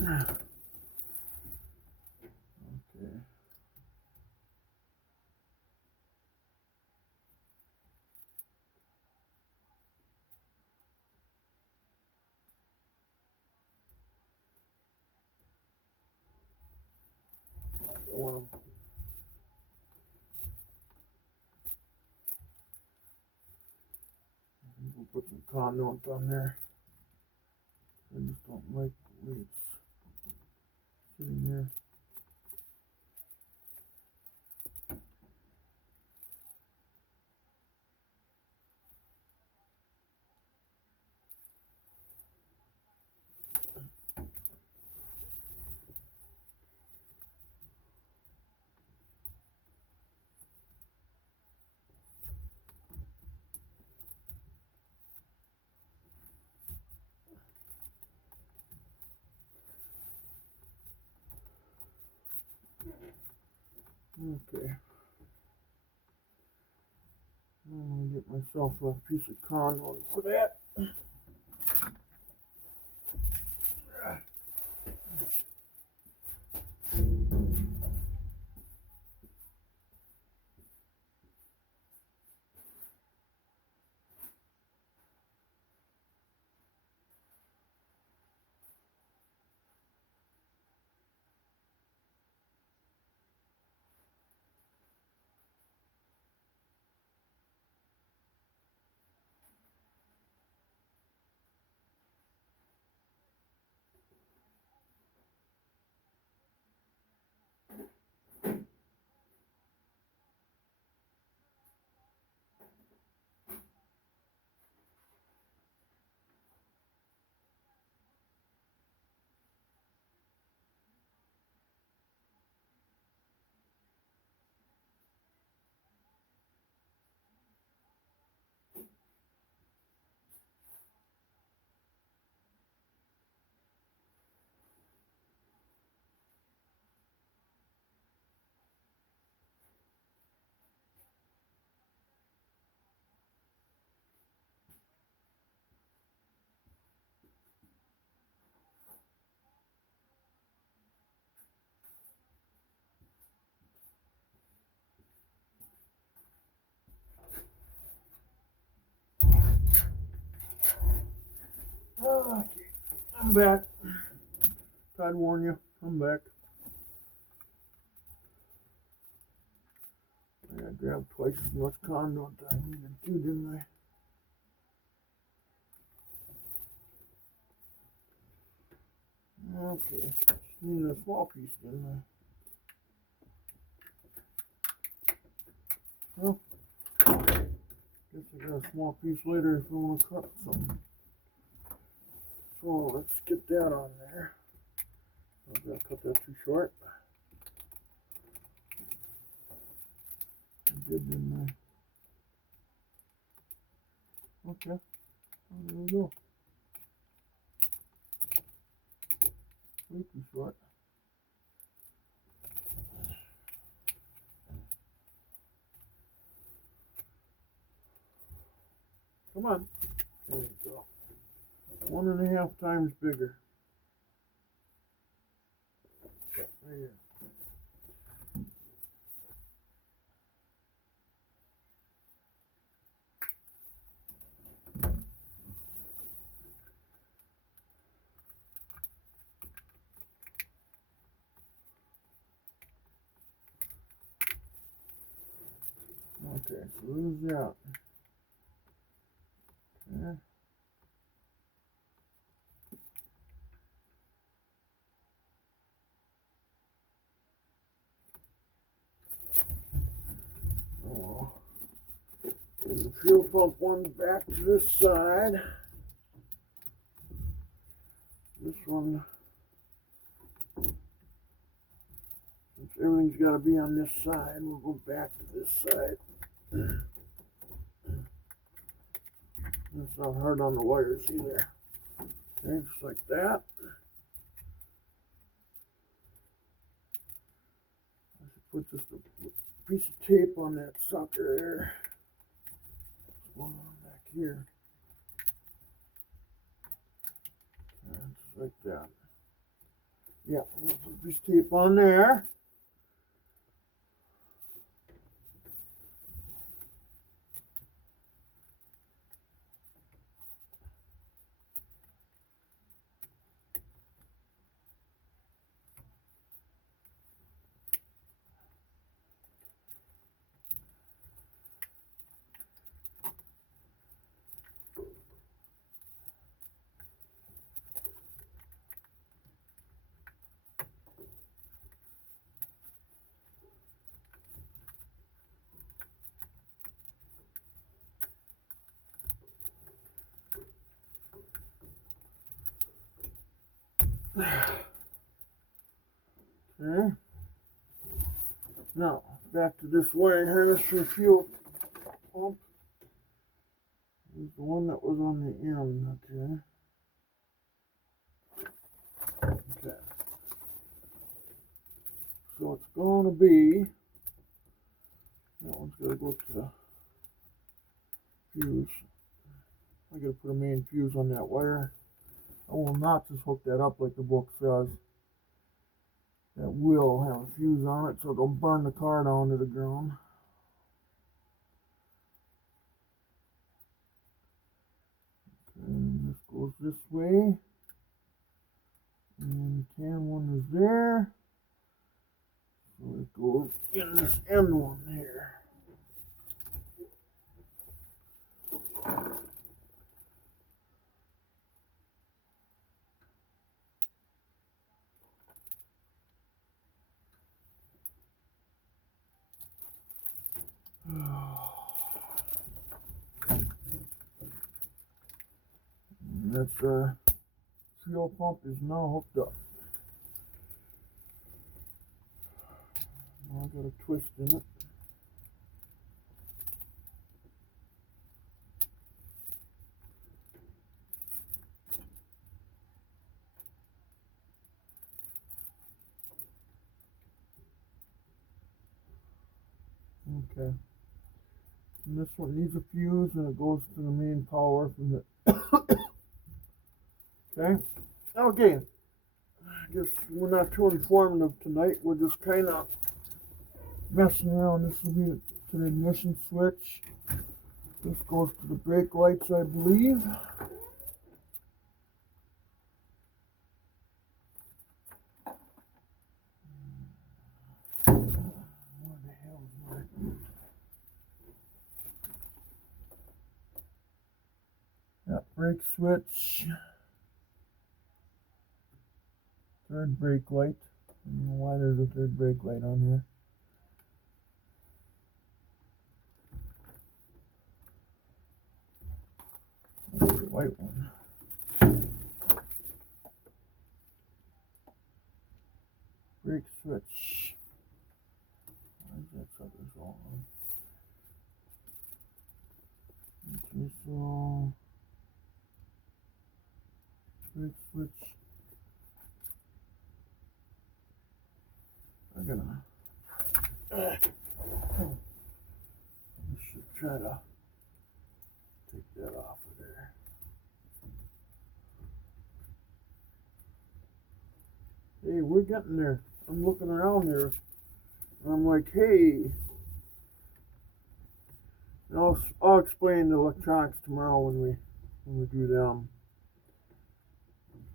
Okay. We'll put some conduit on there. I just don't like the way it's sitting there. Okay. I'm gonna get myself a piece of conduit for that. I'm back. I'd warn you, I'm back. I grabbed twice as much conduit that I needed to, didn't I? Okay, just needed a small piece, didn't I? Well, guess I got a small piece later if I want to cut some. So let's get that on there. I'm gonna cut that too short. I did, didn't I? Okay, there we go. Way too short. Come on. There you go. 1.5 times bigger. There you go. Okay, so there's that. Okay. Oh, the fuel pump one's back to this side. This one, since everything's got to be on this side, we'll go back to this side. It's not hard on the wires either. Okay, just like that. I should put just a piece of tape on that sucker there. One on back here. Just like that. Yeah, we'll put a piece of tape on there. Okay. Now, back to this wiring harness for the fuel pump. Here's the one that was on the end, okay. Okay. So it's going to be, that one's got to go to the fuse. I got to put a main fuse on that wire. I will not just hook that up like the book says. That will have a fuse on it so it'll burn the car down to the ground. And this goes this way. And the tan one is there. So it goes in this end one here. And that's our fuel pump is now hooked up. Now I got a twist in it. Okay. And this one needs a fuse and it goes to the main power from the okay. Okay. I guess we're not too informative tonight. We're just kind of messing around. This will be to the ignition switch. This goes to the brake lights, I believe. brake switch, third brake light. I don't know why there's a third brake light on here. That's the white one. Brake switch. Why is that sucker so long? Okay, so brake switch. I'm gonna. I should try to take that off of there. Hey, we're getting there. I'm looking around here, and I'm like, hey. And I'll explain the electronics tomorrow when we do them.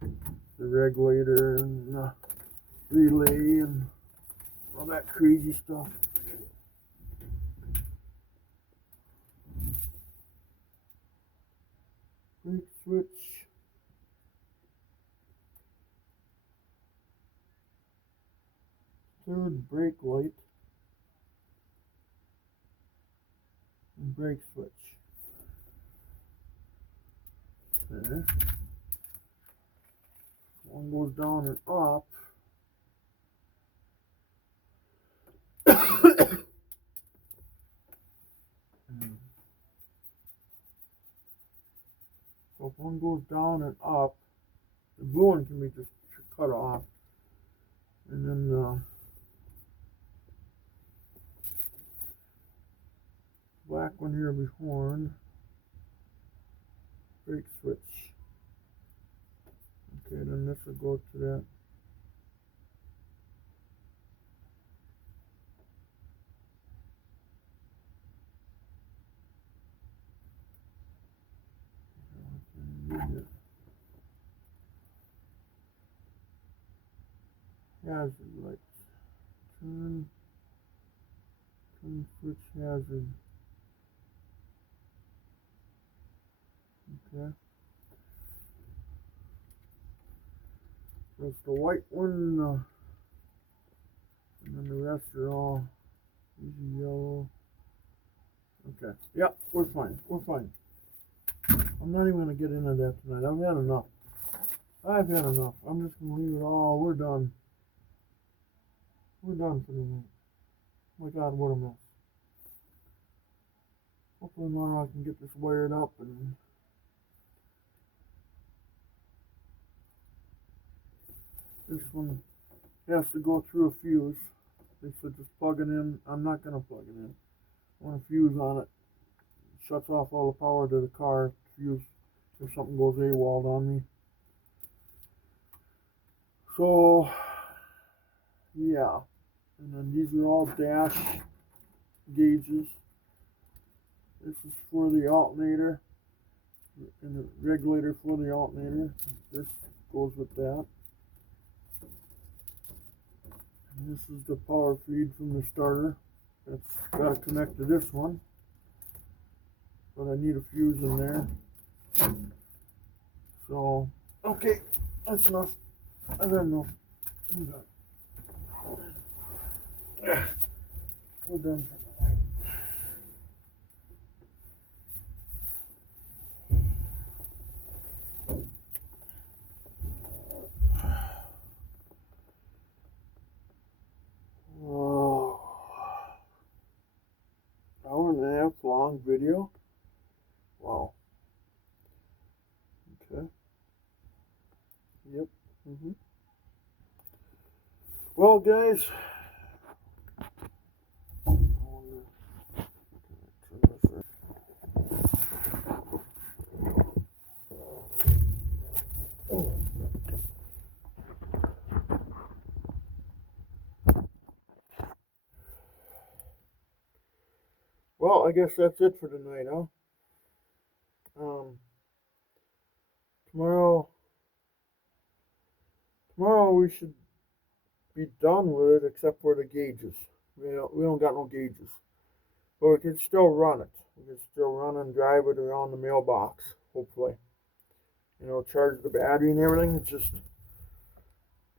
The regulator and the relay and all that crazy stuff. Brake switch. Third brake light. And brake switch. There. One goes down and up. So if one goes down and up, the blue one can be just cut off. And then the black one here will be horn. Brake switch. Okay, then this will go to that. Hazard lights. Turn switch hazard. Okay. That's the white one, and then the rest are all easy yellow. Okay. Yeah, we're fine. We're fine. I'm not even gonna get into that tonight. I've had enough. I've had enough. I'm just gonna leave it all. We're done. We're done for the night. Oh my God, what a mess. Hopefully tomorrow I can get this wired up and this one has to go through a fuse. They said just plug it in. I'm not gonna plug it in. I want a fuse on it. Shuts off all the power to the car. Fuse if something goes AWOL on me. So yeah. And then these are all dash gauges. This is for the alternator and the regulator for the alternator. This goes with that. And this is the power feed from the starter. That's got to connect to this one. But I need a fuse in there. So, okay, that's enough. I've had enough. I'm done. We're done for the night. Oh, hour and a half long video. Wow. Okay. Yep. Well, guys. Well, I guess that's it for tonight, huh? Tomorrow we should be done with it, except for the gauges. We don't got no gauges, but we can still run it. We can still run and drive it around the mailbox, hopefully. you know, charge the battery and everything. It's just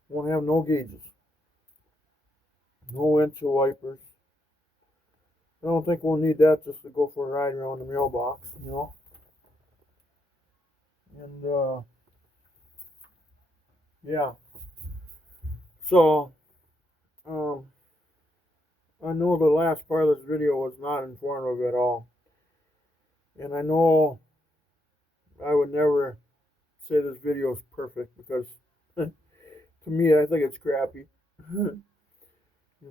won't have no gauges, no windshield wipers. I don't think we'll need that just to go for a ride around the mailbox, you know. And yeah, so um, I know the last part of this video was not informative at all, and I know I would never say this video is perfect because to me I think it's crappy. And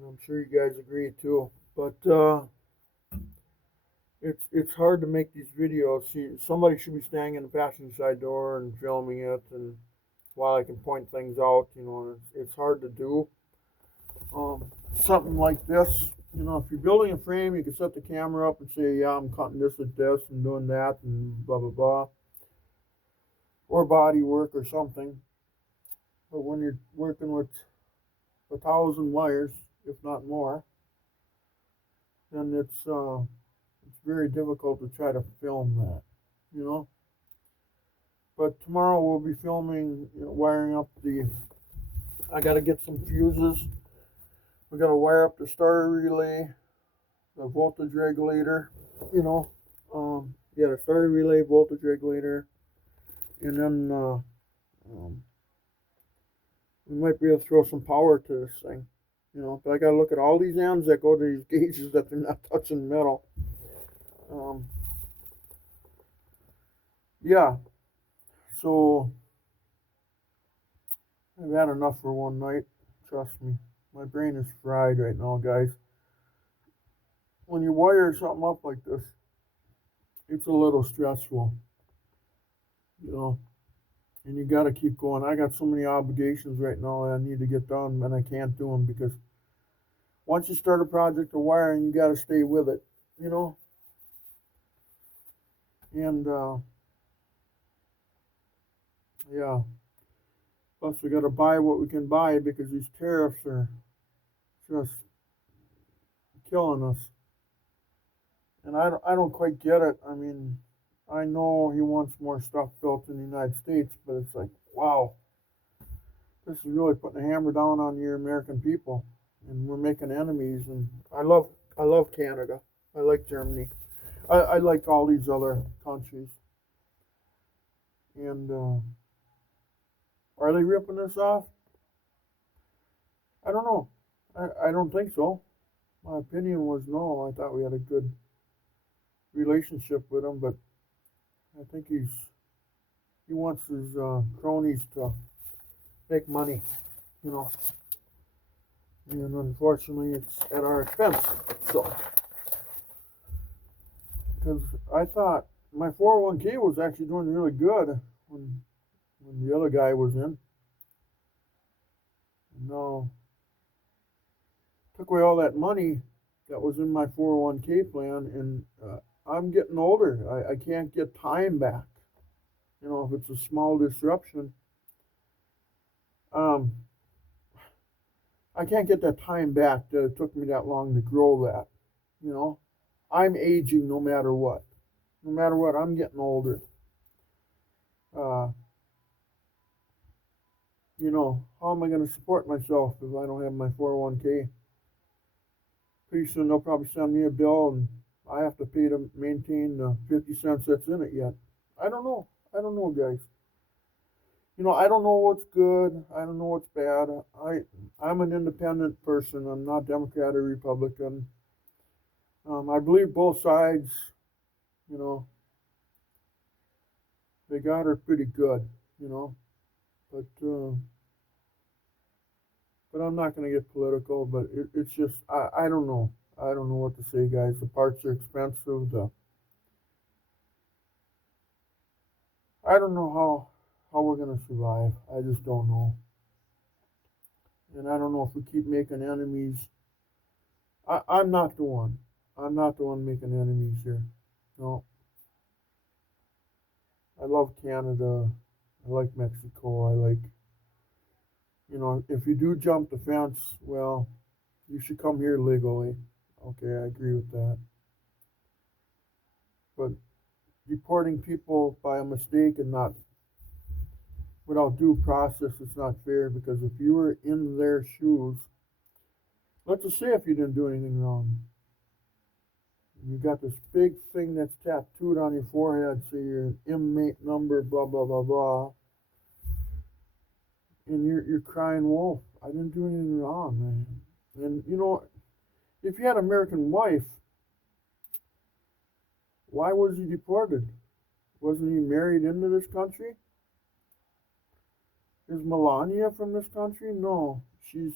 I'm sure you guys agree too. But it's hard to make these videos. See, somebody should be standing in the passenger side door and filming it, and while I can point things out, you know, it's hard to do. Something like this, you know, if you're building a frame, you can set the camera up and say, yeah, I'm cutting this at this and doing that and blah blah blah, or body work or something. But when you're working with 1,000 wires, if not more, then it's very difficult to try to film that, you know. But tomorrow we'll be filming, you know, wiring up the. I got to get some fuses. We got to wire up the starter relay, the voltage regulator, you know. Yeah, the starter relay, voltage regulator, and then we might be able to throw some power to this thing, you know. But I got to look at all these ends that go to these gauges that they're not touching metal. Yeah, so I've had enough for one night. Trust me, my brain is fried right now, guys. When you wire something up like this, it's a little stressful, you know, and you got to keep going. I got so many obligations right now that I need to get done, and I can't do them because once you start a project of wiring, you got to stay with it, you know. And yeah, plus we got to buy what we can buy because these tariffs are just killing us. And I don't quite get it. I mean, I know he wants more stuff built in the United States, but it's like, wow, this is really putting a hammer down on your American people, and we're making enemies. And I love Canada. I like Germany. I like all these other countries. And are they ripping us off? I don't know. I don't think so. My opinion was no. I thought we had a good relationship with him, but I think he wants his cronies to make money, you know. And unfortunately, it's at our expense. So, because I thought my 401k was actually doing really good when the other guy was in. No, took away all that money that was in my 401k plan, and I'm getting older. I can't get time back. You know, if it's a small disruption, um, I can't get that time back that it took me that long to grow that. You know, I'm aging no matter what. No matter what, I'm getting older. Uh, you know, how am I going to support myself if I don't have my 401k? Pretty soon they'll probably send me a bill and I have to pay to maintain the 50 cents that's in it yet. I don't know. I don't know, guys. You know, I don't know what's good. I don't know what's bad. I'm an independent person. I'm not Democrat or Republican. I believe both sides, you know, they got her pretty good, you know. But I'm not going to get political. But it's just I don't know. I don't know what to say, guys. The parts are expensive. I don't know how we're going to survive. I just don't know. And I don't know if we keep making enemies. I'm not the one. I'm not the one making enemies here. No. I love Canada. I like Mexico. I like, you know, if you do jump the fence, well, you should come here legally. Okay, I agree with that. But deporting people by a mistake and not without due process, it's not fair, because if you were in their shoes, let's just say if you didn't do anything wrong, you got this big thing that's tattooed on your forehead, say your inmate number, blah blah blah blah, and you're crying wolf. I didn't do anything wrong, man. And you know, if you had an American wife, why was he deported? Wasn't he married into this country? Is Melania from this country? No, she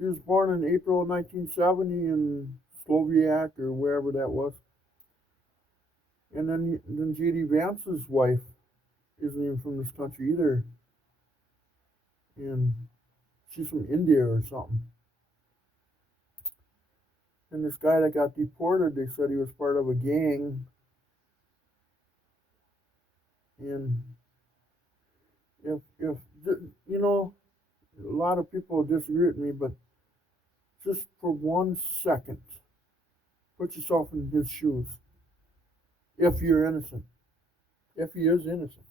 was born in April of 1970 in Slovakia or wherever that was. And then J.D. Vance's wife isn't even from this country either, and she's from India or something. And this guy that got deported, they said he was part of a gang, and if you know, a lot of people disagree with me, but just for 1 second, put yourself in his shoes. If you're innocent, if he is innocent,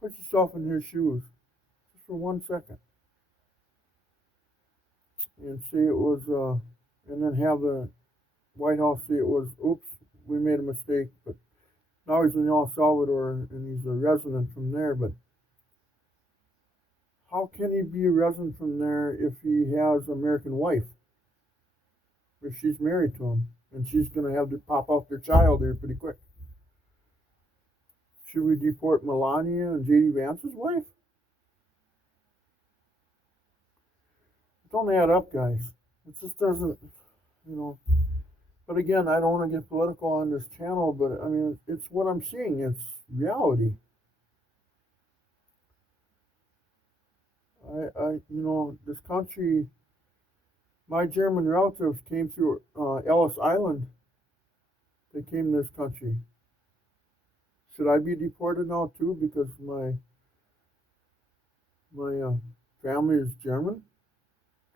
put yourself in his shoes just for 1 second, and say it was, and then have the White House say it was, oops, we made a mistake, but now he's in El Salvador and he's a resident from there. But how can he be a resident from there if he has an American wife? If she's married to him, and she's going to have to pop out their child here pretty quick. Should we deport Melania and J.D. Vance's wife? It don't add up, guys. It just doesn't, you know. But again, I don't want to get political on this channel, but I mean, it's what I'm seeing. It's reality. You know, this country, my German relatives came through Ellis Island. They came to this country. Should I be deported now too because my family is German?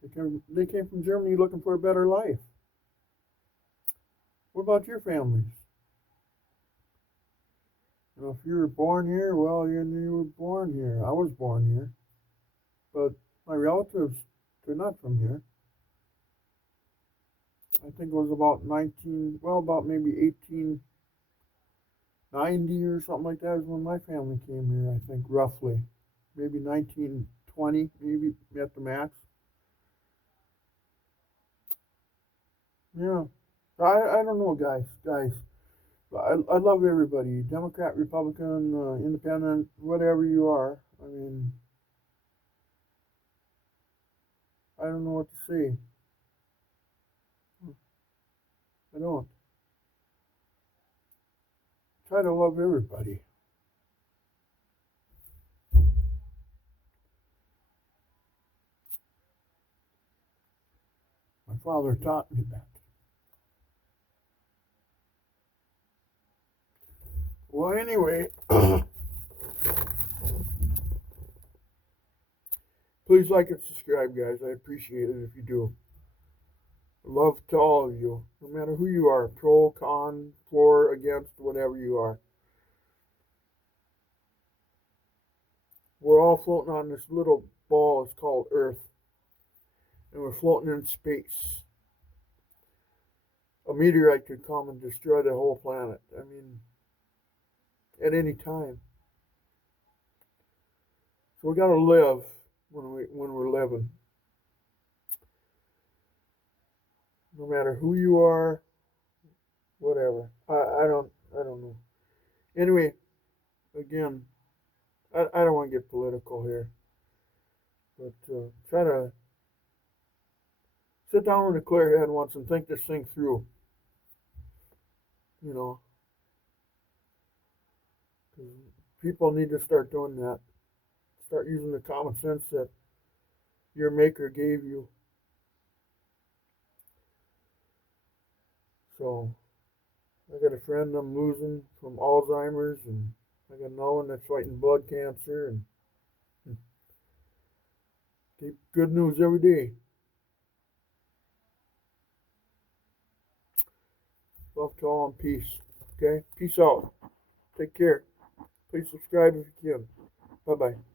They came from Germany looking for a better life. What about your families? You know, if you were born here, well, you were born here. I was born here. But my relatives, they're not from here. I think it was about about maybe 1890 or something like that is when my family came here, I think, roughly. Maybe 1920, maybe at the max. Yeah. I don't know, guys. I love everybody. Democrat, Republican, Independent, whatever you are. I mean, I don't know what to say. I don't. Try to love everybody. My father taught me that. Well, anyway, please like and subscribe, guys. I appreciate it if you do. Love to all of you, no matter who you are, pro, con, for, against, whatever you are. We're all floating on this little ball. It's called Earth, and we're floating in space. A meteorite could come and destroy the whole planet. I mean, at any time. So we got to live when we're living. No matter who you are, whatever. I don't know. Anyway, again, I don't want to get political here, but try to sit down with a clear head once and think this thing through. You know, 'cause people need to start doing that. Start using the common sense that your maker gave you. So, I got a friend I'm losing from Alzheimer's, and I got another one that's fighting blood cancer, and good news every day. Love to all and peace. Okay? Peace out. Take care. Please subscribe if you can. Bye-bye.